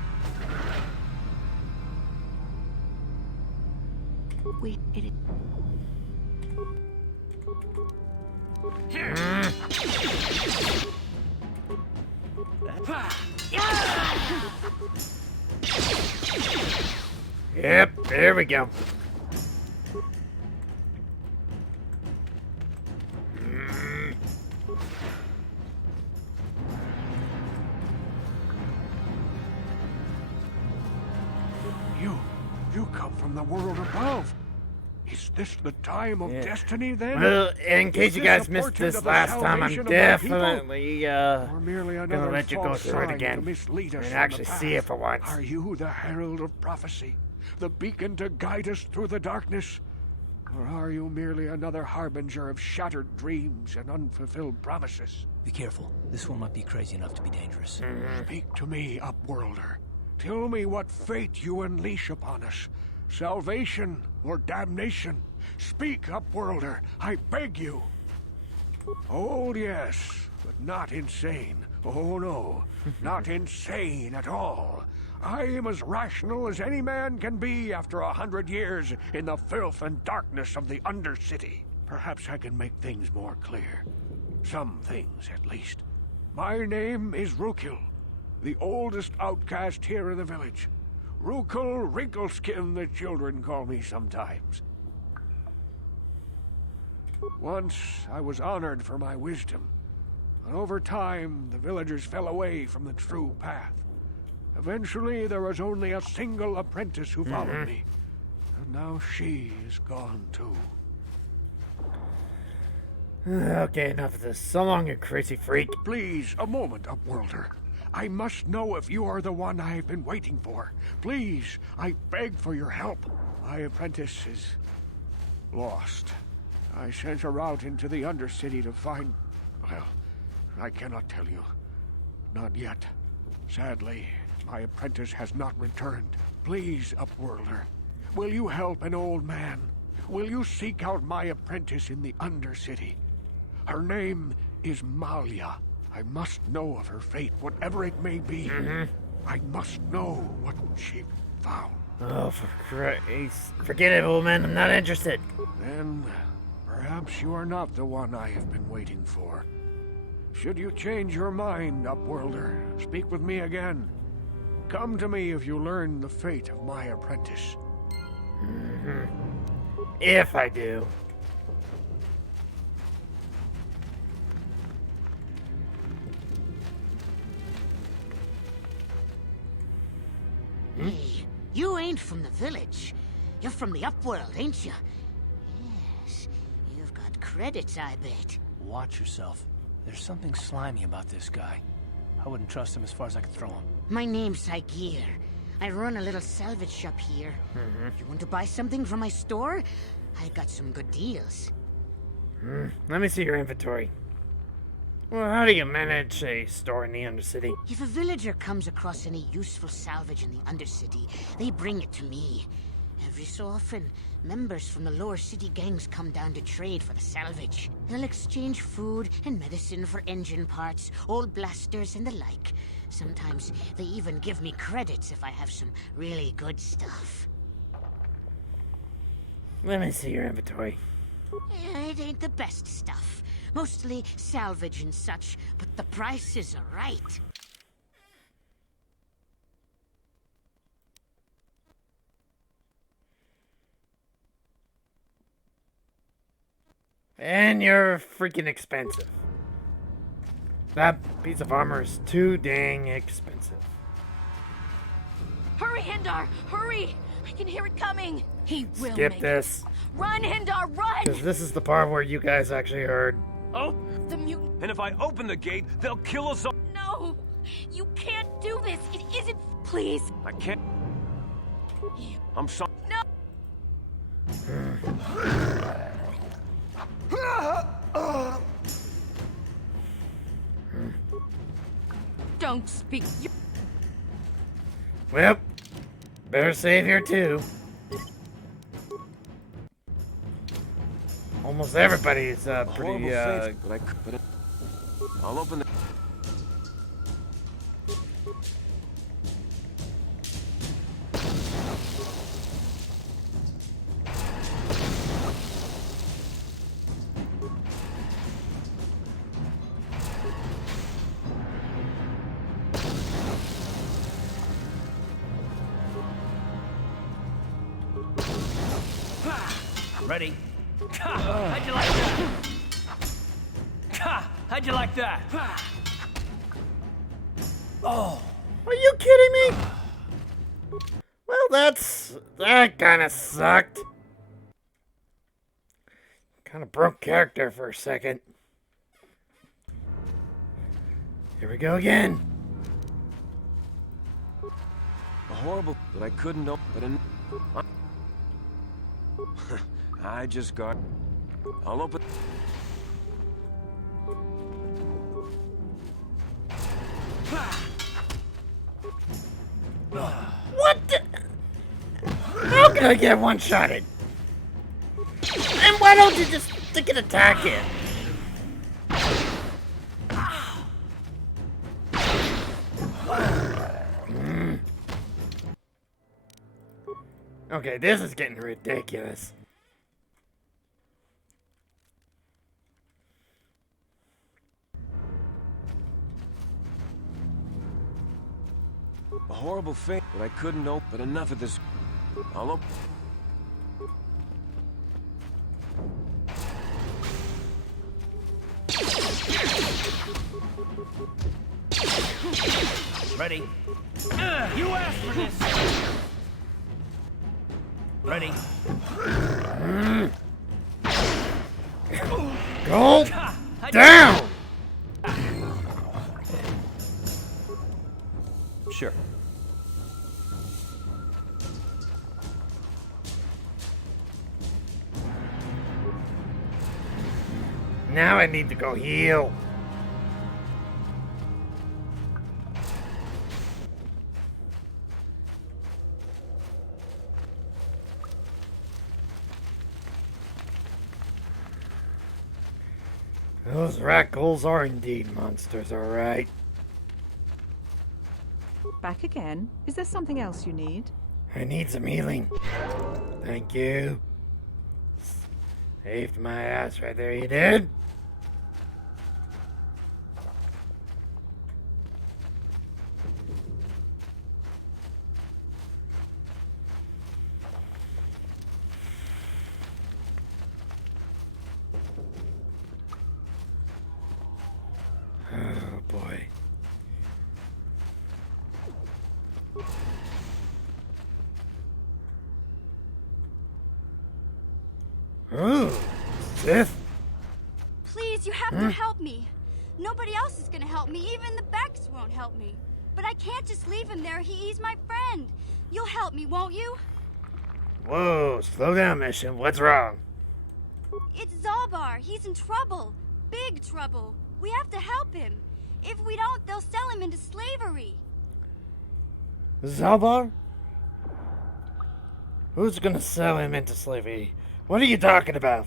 Yep, there we go. You come from the world above. Is this the time of destiny, then? Well, in case you guys missed this last time, I'm definitely gonna let you go through it again and actually see it for once. Are you the herald of prophecy, the beacon to guide us through the darkness? Or are you merely another harbinger of shattered dreams and unfulfilled promises? Be careful. This one might be crazy enough to be dangerous. Speak to me, Upworlder. Tell me what fate you unleash upon us. Salvation or damnation? Speak, Upworlder, I beg you. Oh, yes. but not insane. Oh no, not insane at all. I am as rational as any man can be after 100 years in the filth and darkness of the Undercity. Perhaps I can make things more clear. Some things, at least. My name is Rukil, the oldest outcast here in the village. Rukil Wrinkleskin, the children call me sometimes. Once, I was honored for my wisdom, but over time, the villagers fell away from the true path. Eventually, there was only a single apprentice who followed me, and now she is gone too. Okay, enough of this. So long, you crazy freak. Please, a moment, Upworlder. I must know if you are the one I have been waiting for. Please, I beg for your help. My apprentice is lost. I sent her out into the Undercity to find... Well, I cannot tell you. Not yet. Sadly, my apprentice has not returned. Please, Upworlder, will you help an old man? Will you seek out my apprentice in the Undercity? Her name is Malia. I must know of her fate, whatever it may be. I must know what she found. Oh, for Christ. Forget it, old man. I'm not interested. Then, perhaps you are not the one I have been waiting for. Should you change your mind, Upworlder, speak with me again. Come to me if you learn the fate of my apprentice. If I do. Hey, you ain't from the village. You're from the Upworld, ain't you? Yes, you've got credits, I bet. Watch yourself. There's something slimy about this guy. I wouldn't trust him as far as I could throw him. My name's Saigir. I run a little salvage shop here. You want to buy something from my store? I got some good deals. Let me see your inventory. Well, how do you manage a store in the Undercity? If a villager comes across any useful salvage in the Undercity, they bring it to me. Every so often, members from the lower city gangs come down to trade for the salvage. They'll exchange food and medicine for engine parts, old blasters and the like. Sometimes they even give me credits if I have some really good stuff. Let me see your inventory. It ain't the best stuff. Mostly salvage and such, but the prices are right. And you're freaking expensive. That piece of armor is too dang expensive. Hurry, Hindar! Hurry! I can hear it coming! He will Skip make this. it. Run, Hindar, run! Because this is the part where you guys actually heard. Oh! The mutant... And if I open the gate, they'll kill us all! No! You can't do this! It isn't... Please! I can't... I'm sorry. No! Don't speak. Well, better save here too. Almost everybody is pretty I'll open the... Ready? How'd you like that? How'd you like that? Oh. Are you kidding me? Well, that kind of sucked. Kind of broke character for a second. Here we go again. A horrible that I couldn't know, but I just got... I'll open... What the... How can I get one-shotted? And why don't you just stick an attack in? Okay, this is getting ridiculous. A horrible fate, but I couldn't know. But enough of this. I'll open. Ready? You asked for this! Ready? Go down! Sure. Now I need to go heal. Those rakghouls are indeed monsters, alright. Back again? Is there something else you need? I need some healing. Thank you. Saved my ass right there, you did. Oh boy. Oh, Sith. Please, you have to help me. Nobody else is gonna help me. Even the Becks won't help me. But I can't just leave him there. He's my friend. You'll help me, won't you? Whoa, slow down, Mission. What's wrong? It's Zalbar. He's in trouble. Big trouble. We have to help him. If we don't, they'll sell him into slavery. Zalbar? Who's gonna sell him into slavery? What are you talking about?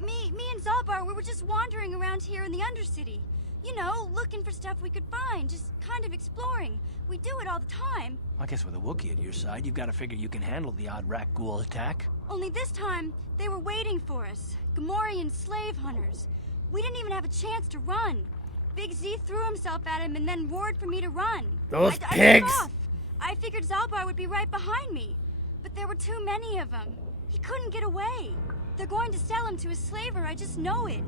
Me and Zalbar, we were just wandering around here in the Undercity. You know, looking for stuff we could find, just kind of exploring. We do it all the time. I guess with a Wookiee at your side, you've got to figure you can handle the odd rakghoul attack. Only this time, they were waiting for us. Gamorrean slave hunters. We didn't even have a chance to run. Big Z threw himself at him and then roared for me to run. Those I pigs! took off. I figured Zalbar would be right behind me. But there were too many of them. He couldn't get away. They're going to sell him to a slaver, I just know it.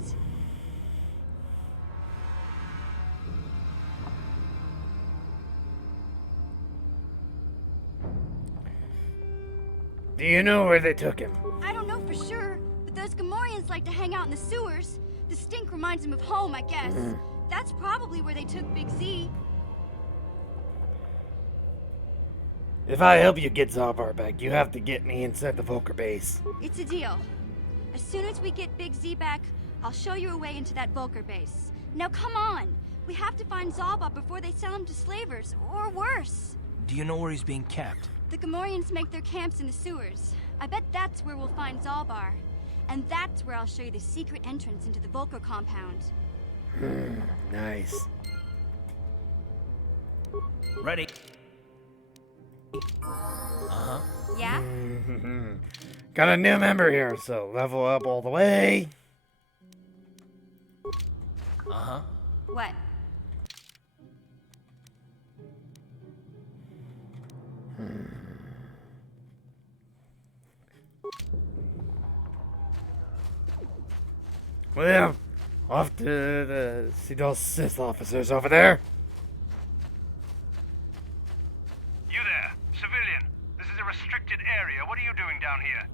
Do you know where they took him? I don't know for sure, but those Gamorreans like to hang out in the sewers. The stink reminds them of home, I guess. That's probably where they took Big Z. If I help you get Zalbar back, you have to get me inside the Volker base. It's a deal. As soon as we get Big Z back, I'll show you a way into that Volker base. Now come on! We have to find Zalbar before they sell him to slavers, or worse. Do you know where he's being kept? The Gamorreans make their camps in the sewers. I bet that's where we'll find Zalbar. And that's where I'll show you the secret entrance into the Volker compound. Nice. Ready? Yeah? Got a new member here, so level up all the way. What? Well, off to see those Sith officers over there. You there, civilian. This is a restricted area. What are you doing down here?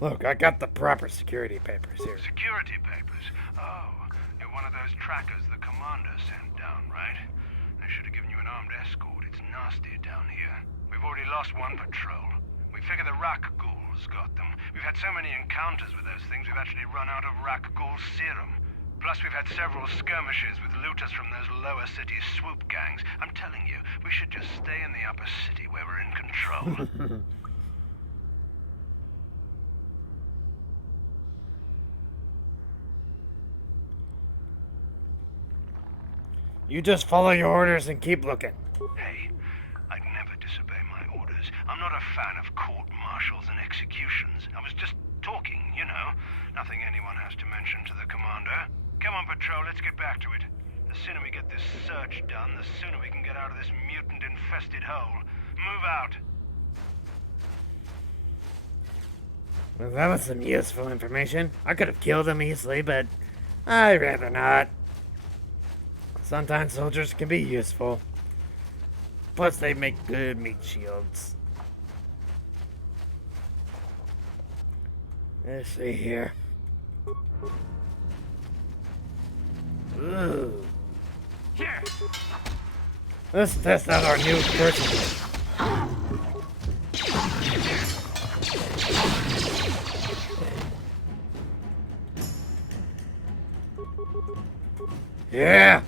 Look, I got the proper security papers here. Security papers? Oh, you're one of those trackers the commander sent down, right? They should have given you an armed escort. It's nasty down here. We've already lost one patrol. We figure the rakghouls got them. We've had so many encounters with those things, we've actually run out of rakghoul serum. Plus, we've had several skirmishes with looters from those lower city swoop gangs. I'm telling you, we should just stay in the upper city where we're in control. You just follow your orders and keep looking. Hey, I'd never disobey my orders. I'm not a fan of court-martials and executions. I was just talking, you know. Nothing anyone has to mention to the commander. Come on, Patrol, let's get back to it. The sooner we get this search done, the sooner we can get out of this mutant-infested hole. Move out. Well, that was some useful information. I could have killed him easily, but I'd rather not. Sometimes soldiers can be useful. Plus, they make good meat shields. Let's see here. Ooh. Here. Let's test out our new person. Yeah!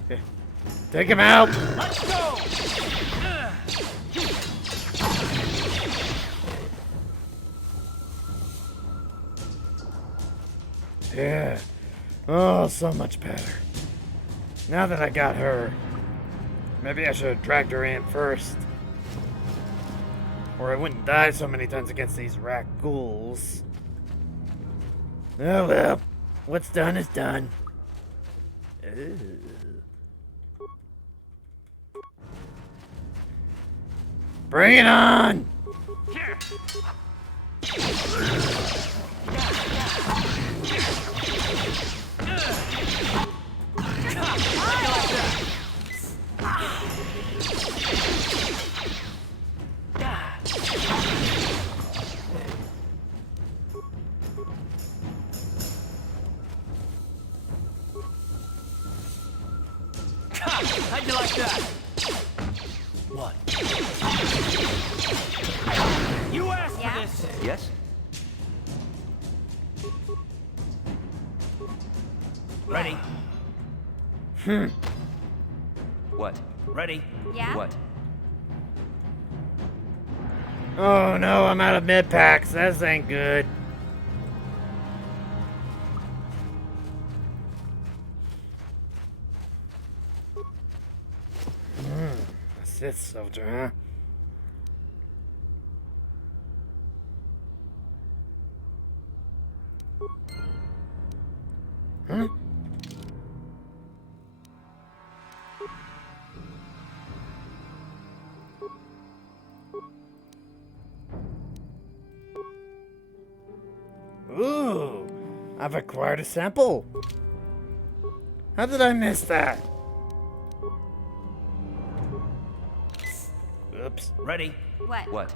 Take him out! Let's go! Yeah. Oh, so much better. Now that I got her, maybe I should have dragged her in first. Or I wouldn't die so many times against these rakghouls. Oh well. What's done is done. Ew. Bring it on! Here. How'd you like that? What? You asked for this! Yes? Ready? What? Ready? Yeah? What? Oh no, I'm out of mid packs. This ain't good. A Sith soldier, huh? Huh? Ooh, I've acquired a sample. How did I miss that? Oops. Ready? What? What?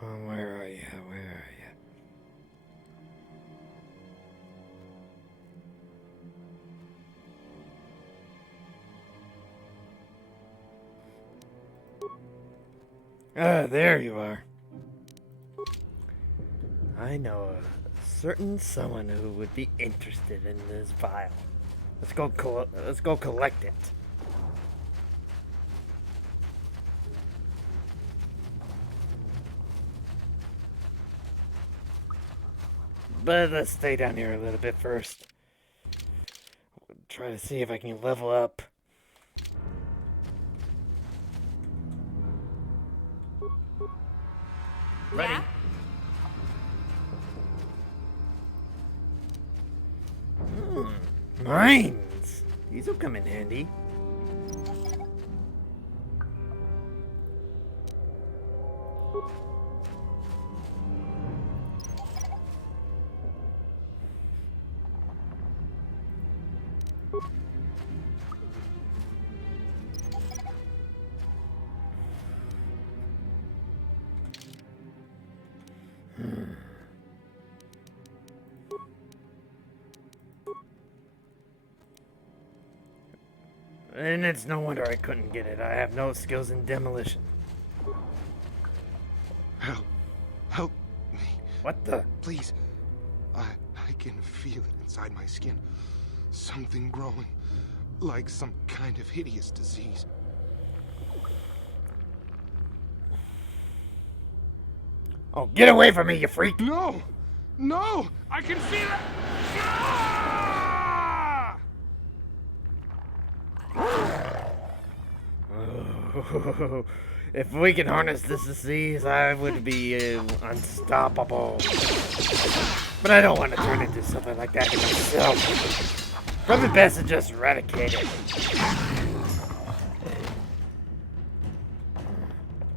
Come on, where are you? Where are you? Ah, there you are. I know a certain someone who would be interested in this vial. Let's go collect it. But let's stay down here a little bit first. Try to see if I can level up. Ready? Mines! These will come in handy. And it's no wonder I couldn't get it. I have no skills in demolition. Help. Help me. What the? Please. I can feel it inside my skin. Something growing. like some kind of hideous disease. Oh, get away from me, you freak! No! No! I can feel it! Oh, if we can harness this disease, I would be unstoppable. But I don't want to turn into something like that myself. Probably best to just eradicate it.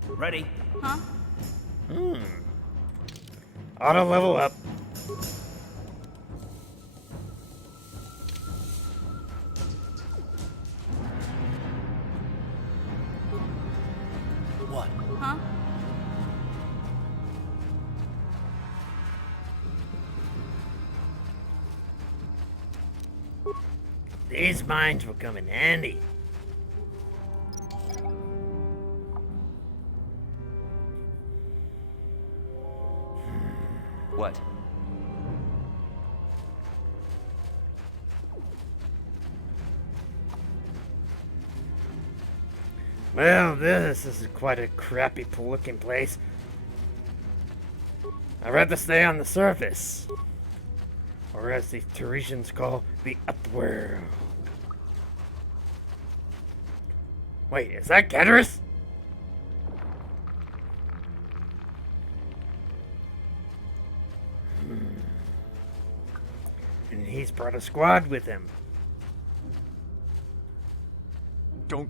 Ready? Huh? Auto level up. What? Huh? These mines will come in handy. What? Well, this is quite a crappy looking place. I'd rather stay on the surface. Or as the Tarisians call, the upworld. Wait, is that Taris? And he's brought a squad with him. Don't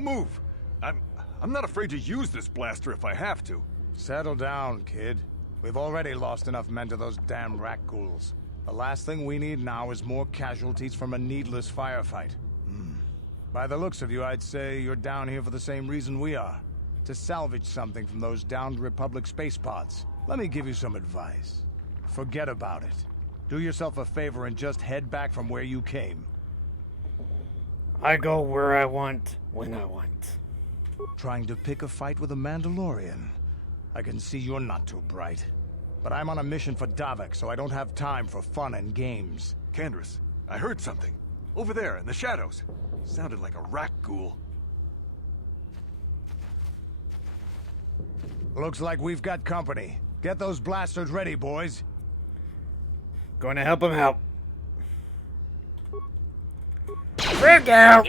move. I'm not afraid to use this blaster if I have to. Settle down, kid. We've already lost enough men to those damn rakghouls. The last thing we need now is more casualties from a needless firefight. By the looks of you, I'd say you're down here for the same reason we are. To salvage something from those downed Republic space pods. Let me give you some advice. Forget about it. Do yourself a favor and just head back from where you came. I go where I want, when I want. Trying to pick a fight with a Mandalorian. I can see you're not too bright. But I'm on a mission for Davik, so I don't have time for fun and games. Kandris, I heard something. Over there, in the shadows. Sounded like a rakghoul. Looks like we've got company. Get those blasters ready, boys. Going to help him out. Freak out!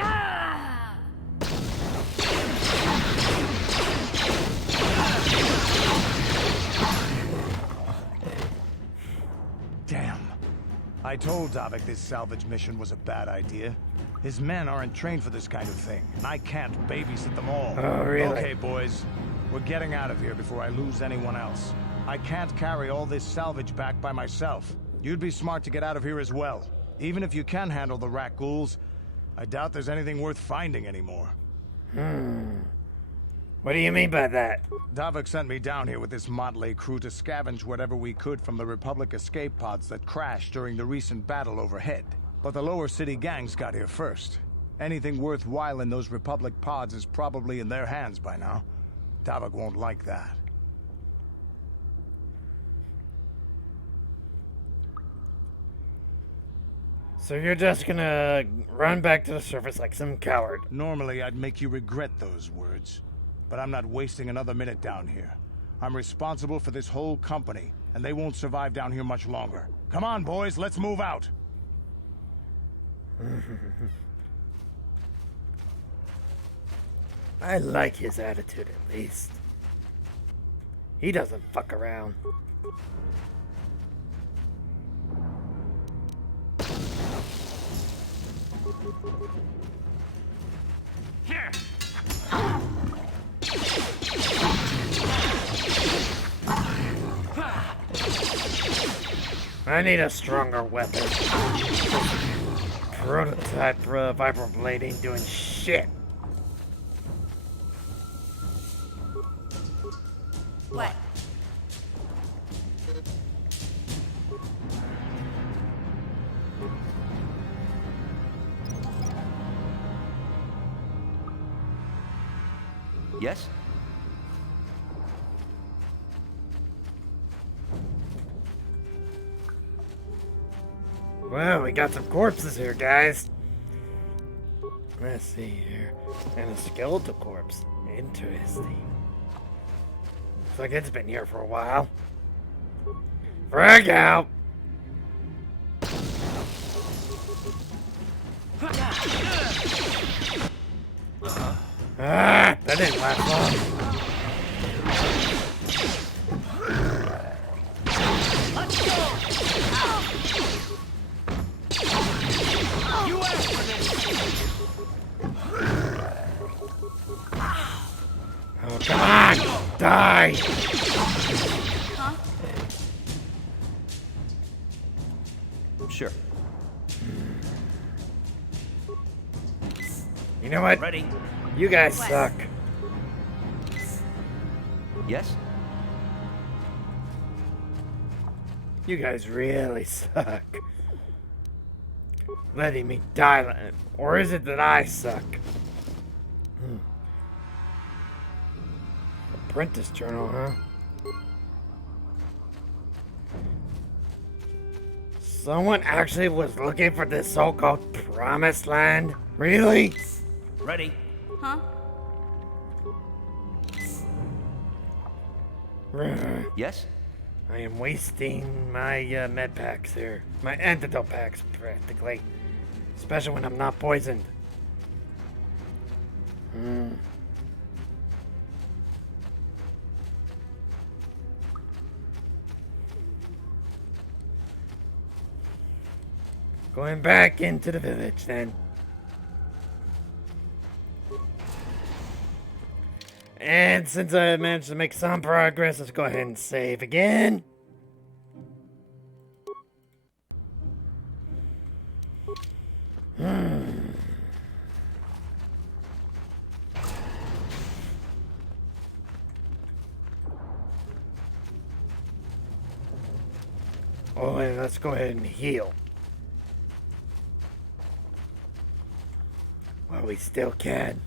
Damn. I told Davik this salvage mission was a bad idea. His men aren't trained for this kind of thing, and I can't babysit them all. Oh, really? Okay, boys. We're getting out of here before I lose anyone else. I can't carry all this salvage back by myself. You'd be smart to get out of here as well. Even if you can handle the rakghouls, I doubt there's anything worth finding anymore. What do you mean by that? Davik sent me down here with this motley crew to scavenge whatever we could from the Republic escape pods that crashed during the recent battle overhead. But the lower city gangs got here first. Anything worthwhile in those Republic pods is probably in their hands by now. Davik won't like that. So you're just gonna run back to the surface like some coward. Normally, I'd make you regret those words. But I'm not wasting another minute down here. I'm responsible for this whole company, and they won't survive down here much longer. Come on, boys, let's move out! I like his attitude at least. He doesn't fuck around. Here! I need a stronger weapon. Prototype vibroblade ain't doing shit. What? Yes? Well, we got some corpses here, guys. Let's see here. And a skeletal corpse. Interesting. Looks like it's been here for a while. Frag out! Ah, that didn't last long. Let's go! You asked for this! Oh, come on! Die! Huh? Sure. You know what? Ready? You guys suck. Yes? You guys really suck. Letting me die. Or is it that I suck? Apprentice journal, huh? Someone actually was looking for this so-called promised land? Really? Ready? Huh? Yes? I am wasting my med packs here. My antidote packs, practically. Especially when I'm not poisoned. Going back into the village, then. And since I managed to make some progress, let's go ahead and save again. Oh, and let's go ahead and heal. While we still can.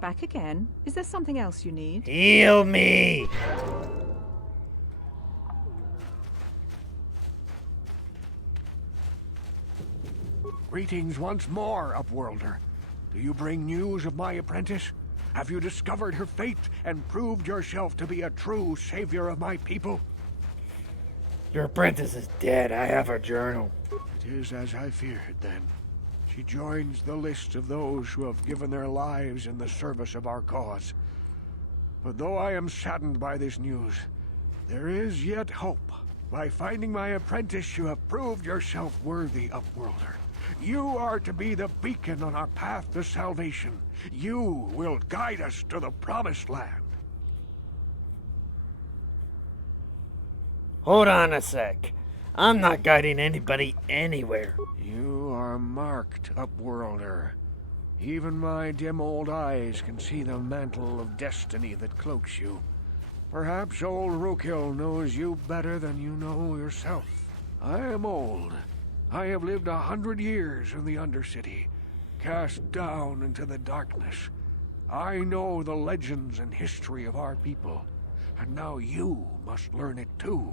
Back again? Is there something else you need? Heal me! Greetings once more, Upworlder. Do you bring news of my apprentice? Have you discovered her fate and proved yourself to be a true savior of my people? Your apprentice is dead. I have her journal. It is as I feared, then. She joins the list of those who have given their lives in the service of our cause. But though I am saddened by this news, there is yet hope. By finding my apprentice, you have proved yourself worthy, Upworlder. You are to be the beacon on our path to salvation. You will guide us to the Promised Land. Hold on a sec. I'm not guiding anybody anywhere. You are marked, Upworlder. Even my dim old eyes can see the mantle of destiny that cloaks you. Perhaps old Rookhill knows you better than you know yourself. I am old. I have lived 100 years in the Undercity, cast down into the darkness. I know the legends and history of our people, and now you must learn it too.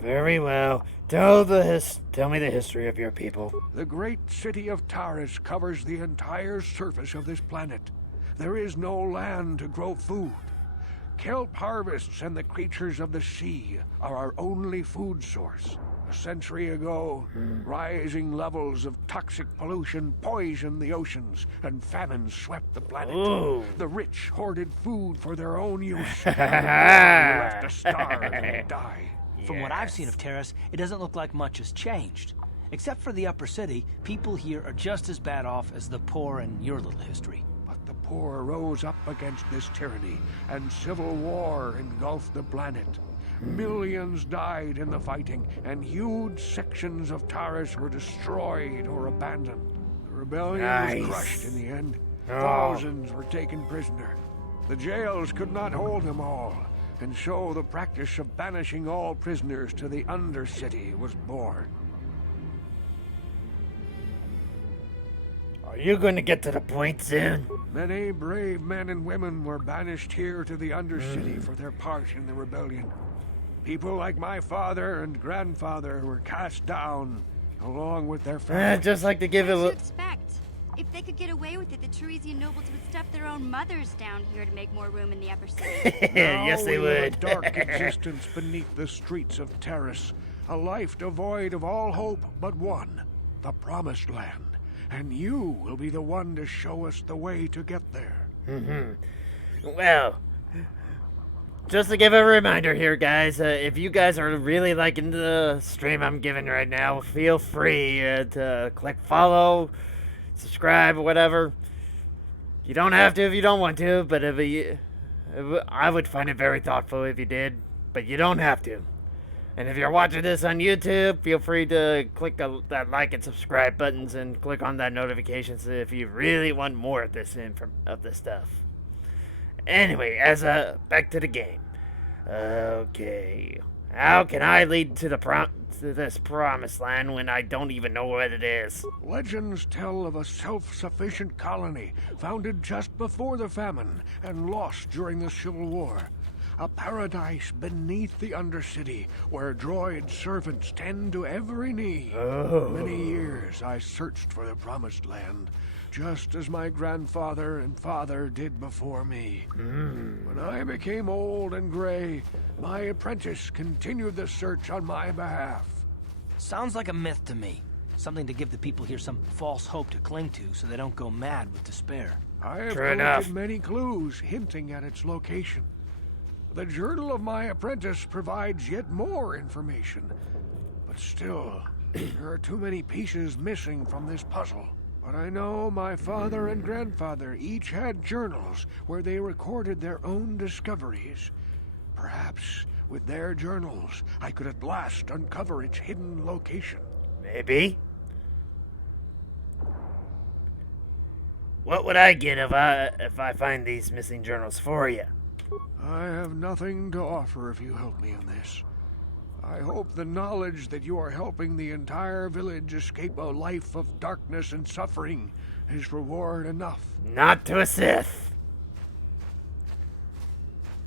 Very well. Tell me the history of your people. The great city of Taris covers the entire surface of this planet. There is no land to grow food. Kelp harvests and the creatures of the sea are our only food source. A century ago, rising levels of toxic pollution poisoned the oceans, and famine swept the planet. Ooh. The rich hoarded food for their own use, and the poor were left to starve and die. From what I've seen of Taris, it doesn't look like much has changed. Except for the upper city, people here are just as bad off as the poor in your little history. But the poor rose up against this tyranny, and civil war engulfed the planet. Millions died in the fighting, and huge sections of Taris were destroyed or abandoned. The rebellion was crushed in the end. Thousands were taken prisoner. The jails could not hold them all, and so the practice of banishing all prisoners to the Undercity was born. Are you going to get to the point soon? Many brave men and women were banished here to the Undercity for their part in the rebellion. People like my father and grandfather were cast down, along with their families. Just like to give it a look. Expect. If they could get away with it, the Teresian nobles would stuff their own mothers down here to make more room in the upper city. Yes, they Now we live would. a dark existence beneath the streets of Taris, a life devoid of all hope but one, the Promised Land. And you will be the one to show us the way to get there. Well, just to give a reminder here, guys, if you guys are really liking the stream I'm giving right now, feel free to click follow, subscribe, or whatever. You don't have to if you don't want to, but I would find it very thoughtful if you did, but you don't have to. And if you're watching this on YouTube, feel free to click that like and subscribe buttons and click on that notifications if you really want more of this stuff. Anyway, back to the game. Okay, how can I lead to this promised land when I don't even know what it is? Legends tell of a self-sufficient colony founded just before the famine and lost during the Civil War. A paradise beneath the Undercity where droid servants tend to every need. Many years I searched for the Promised Land, just as my grandfather and father did before me. When I became old and gray, my apprentice continued the search on my behalf. Sounds like a myth to me. Something to give the people here some false hope to cling to so they don't go mad with despair. I have collected many clues hinting at its location. The journal of my apprentice provides yet more information. But still, there are too many pieces missing from this puzzle. But I know my father and grandfather each had journals where they recorded their own discoveries. Perhaps with their journals, I could at last uncover its hidden location. Maybe. What would I get if I find these missing journals for you? I have nothing to offer if you help me in this. I hope the knowledge that you are helping the entire village escape a life of darkness and suffering is reward enough. Not to a Sith.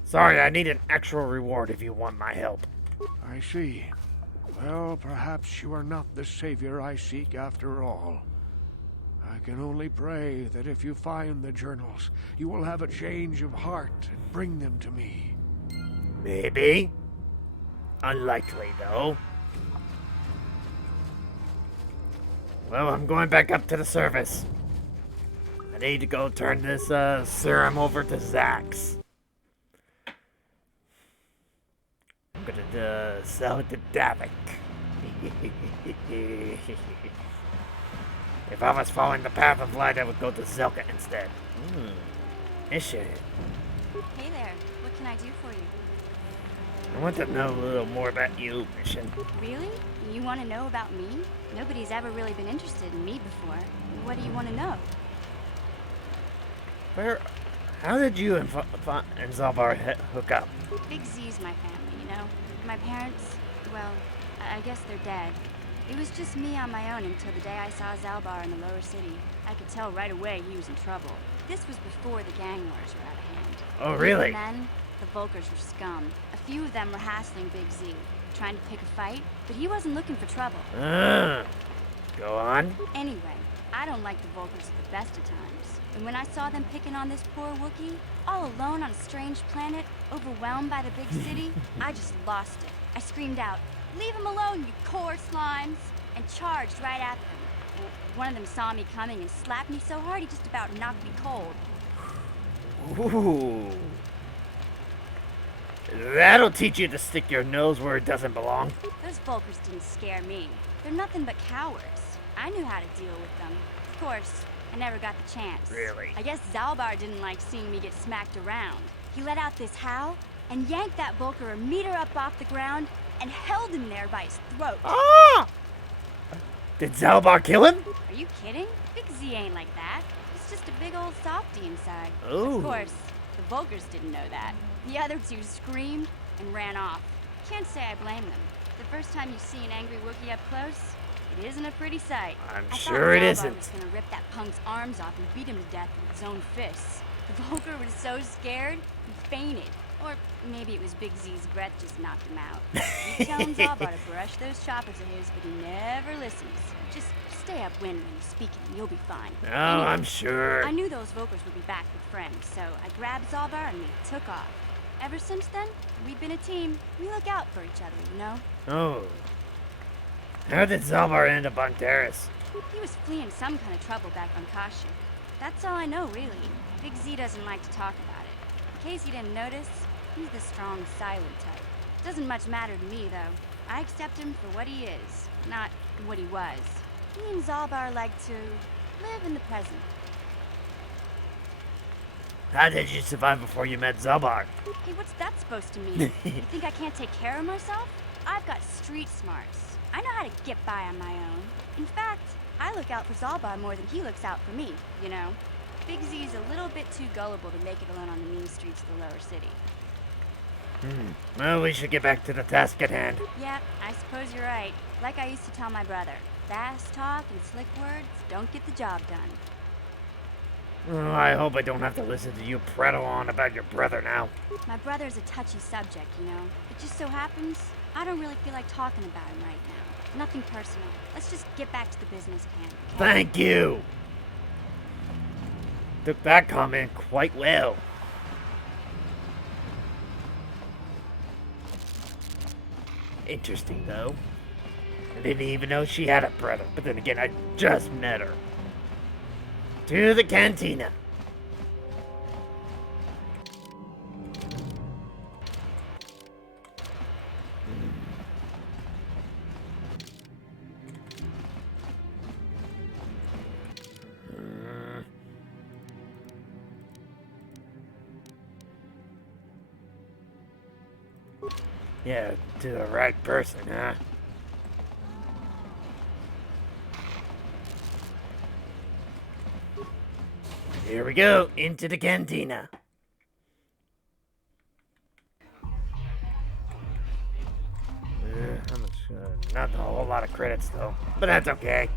Sorry, I need an actual reward if you want my help. I see. Well, perhaps you are not the savior I seek after all. I can only pray that if you find the journals, you will have a change of heart and bring them to me. Maybe. Unlikely, though. Well, I'm going back up to the surface. I need to go turn this serum over to Zax. I'm gonna sell it to Davik. If I was following the path of light, I would go to Zelka instead. Mission. Hey there, what can I do for you? I want to know a little more about you, Mission. Really? You want to know about me? Nobody's ever really been interested in me before. What do you want to know? How did you and Zalbar hook up? Big Z's my family, you know? My parents, well, I guess they're dead. It was just me on my own until the day I saw Zalbar in the lower city. I could tell right away he was in trouble. This was before the gang wars were out of hand. Oh, really? Even then, the Volkers were scum. A few of them were hassling Big Z, trying to pick a fight, but he wasn't looking for trouble. Go on. Anyway, I don't like the Volkers at the best of times. And when I saw them picking on this poor Wookiee, all alone on a strange planet, overwhelmed by the big city, I just lost it. I screamed out, "Leave him alone, you core slimes!" and charged right at them. One of them saw me coming and slapped me so hard he just about knocked me cold. Ooh. That'll teach you to stick your nose where it doesn't belong. Those Volkers didn't scare me. They're nothing but cowards. I knew how to deal with them. Of course, I never got the chance. Really? I guess Zalbar didn't like seeing me get smacked around. He let out this howl and yanked that Volker a meter up off the ground and held him there by his throat. Ah! Did Zalbar kill him? Are you kidding? Big Z ain't like that. He's just a big old softy inside. Ooh. Of course, the Volkers didn't know that. The other two screamed and ran off. Can't say I blame them. The first time you see an angry Wookiee up close, it isn't a pretty sight. I'm I sure it thought Zalbar isn't. was gonna rip that punk's arms off and beat him to death with his own fists. The Volker was so scared, he fainted. Or maybe it was Big Z's breath just knocked him out. He's telling Zalbar to brush those choppers of his, but he never listens. Just stay upwind when he's speaking, you'll be fine. Oh, Anyway, I'm sure. I knew those Vokers would be back with friends, so I grabbed Zalbar and we took off. Ever since then, we've been a team. We look out for each other, you know? Oh. How did Zalbar end up on Taris? He was fleeing some kind of trouble back on Kashyyyk. That's all I know, really. Big Z doesn't like to talk about it. In case you didn't notice, he's the strong, silent type. Doesn't much matter to me, though. I accept him for what he is, not what he was. Me and Zalbar like to live in the present. How did you survive before you met Zalbar? Hey, what's that supposed to mean? You think I can't take care of myself? I've got street smarts. I know how to get by on my own. In fact, I look out for Zalbar more than he looks out for me, you know? Big Z's a little bit too gullible to make it alone on the mean streets of the lower city. Well, we should get back to the task at hand. Yeah, I suppose you're right. Like I used to tell my brother, fast talk and slick words don't get the job done. Oh, I hope I don't have to listen to you prattle on about your brother now. My brother's a touchy subject, you know? It just so happens, I don't really feel like talking about him right now. Nothing personal. Let's just get back to the business at hand, okay? Thank you! Took that comment quite well. Interesting, though. I didn't even know she had a brother, but then again, I just met her. To the cantina. Yeah, to the right person, huh? Here we go, into the cantina. How much? Not a whole lot of credits, though. But that's okay.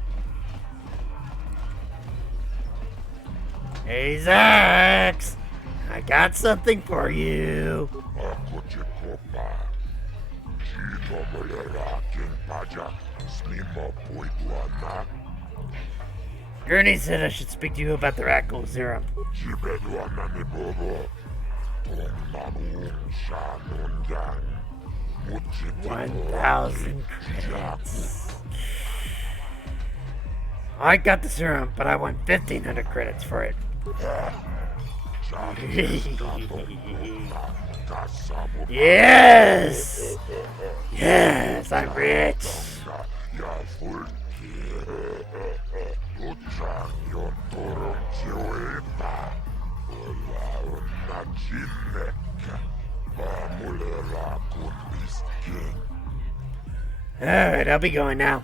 Hey, Zax! I got something for you. Gurney said I should speak to you about the rakghouls serum. 1,000 credits. I got the serum, but I want 1,500 credits for it. Yes! Yes, I'm rich. Alright, I'll be going now.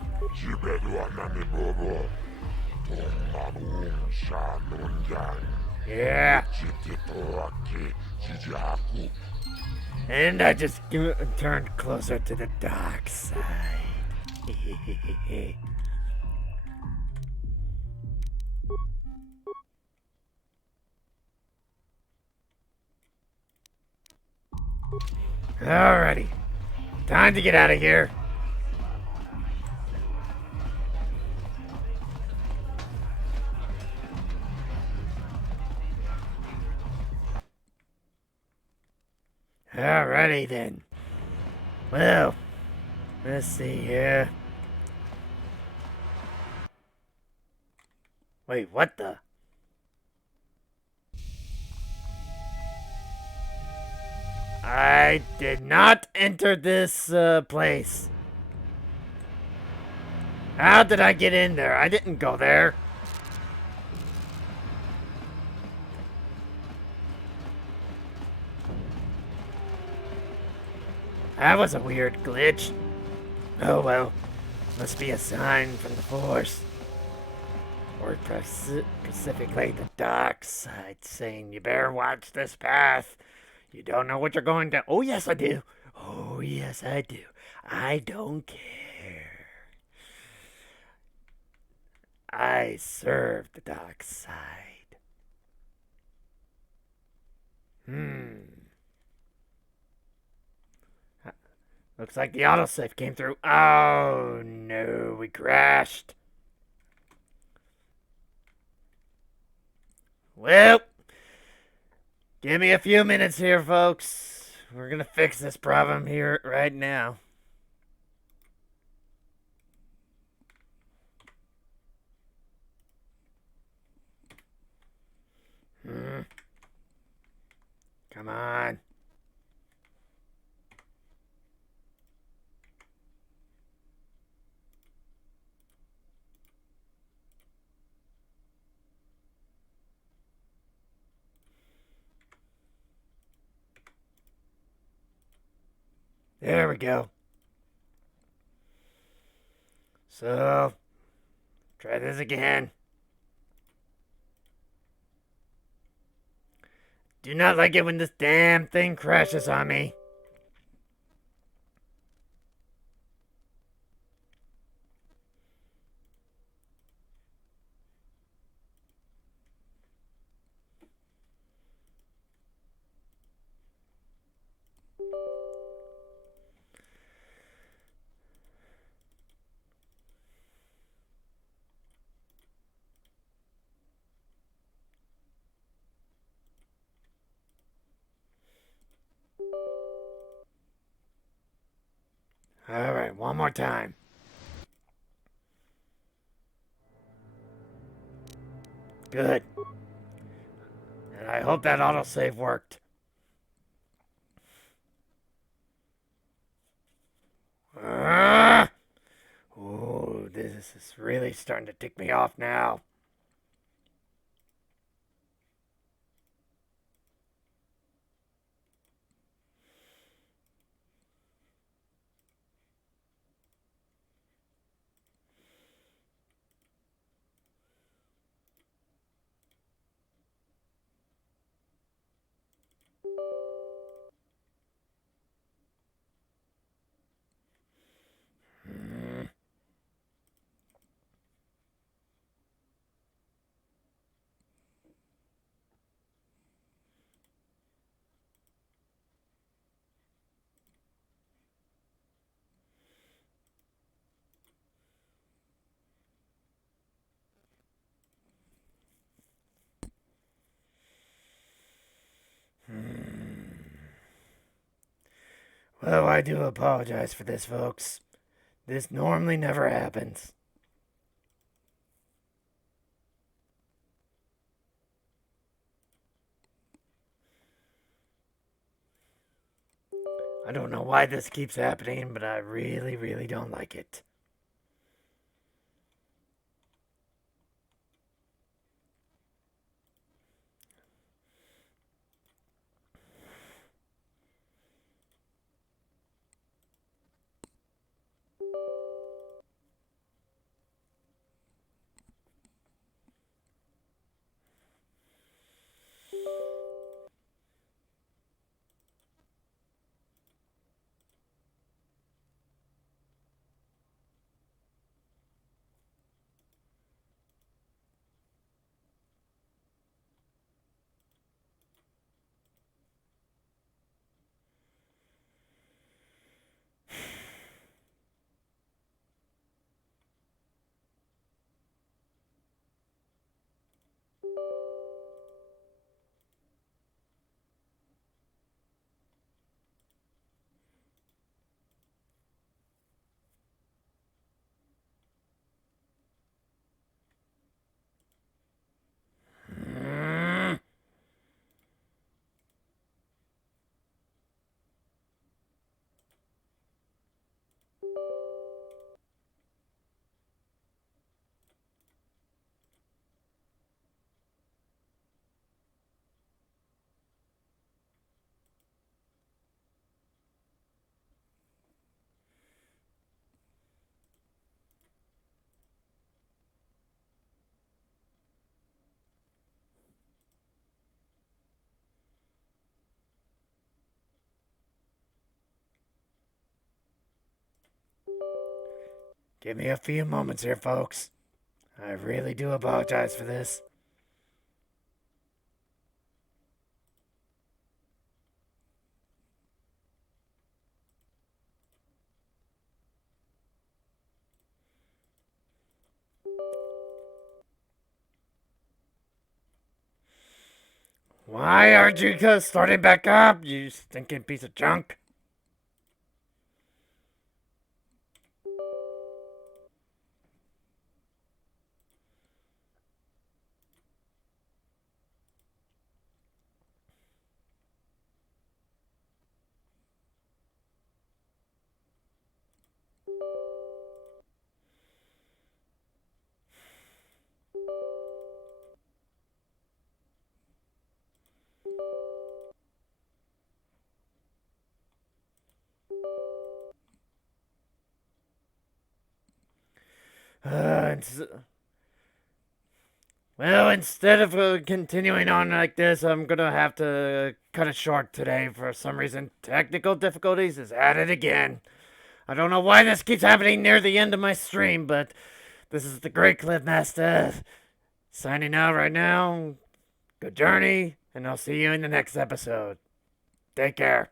Yeah. And I just turned closer to the dark side. Alrighty. Time to get out of here. Alrighty then. Well, let's see here. Wait, what the? I did not enter this place. How did I get in there? I didn't go there. That was a weird glitch. Oh well, must be a sign from the Force. Or specifically the dark side saying you better watch this path. You don't know what you're going to... Oh yes I do. Oh yes I do. I don't care. I serve the dark side. Looks like the autosave came through. Oh no, we crashed. Well, give me a few minutes here, folks. We're gonna fix this problem here right now. Come on. There we go. So, try this again. Do not like it when this damn thing crashes on me. Alright, one more time. Good. And I hope that autosave worked. Oh, this is really starting to tick me off now. Well, I do apologize for this, folks. This normally never happens. I don't know why this keeps happening, but I really, really don't like it. Give me a few moments here, folks. I really do apologize for this. Why aren't you starting back up, you stinking piece of junk? Well, instead of continuing on like this, I'm gonna have to cut it short today. For some reason, technical difficulties is at it again. I don't know why this keeps happening near the end of my stream, but this is the Great Cliffmaster signing out right now. Good journey, and I'll see you in the next episode. Take care.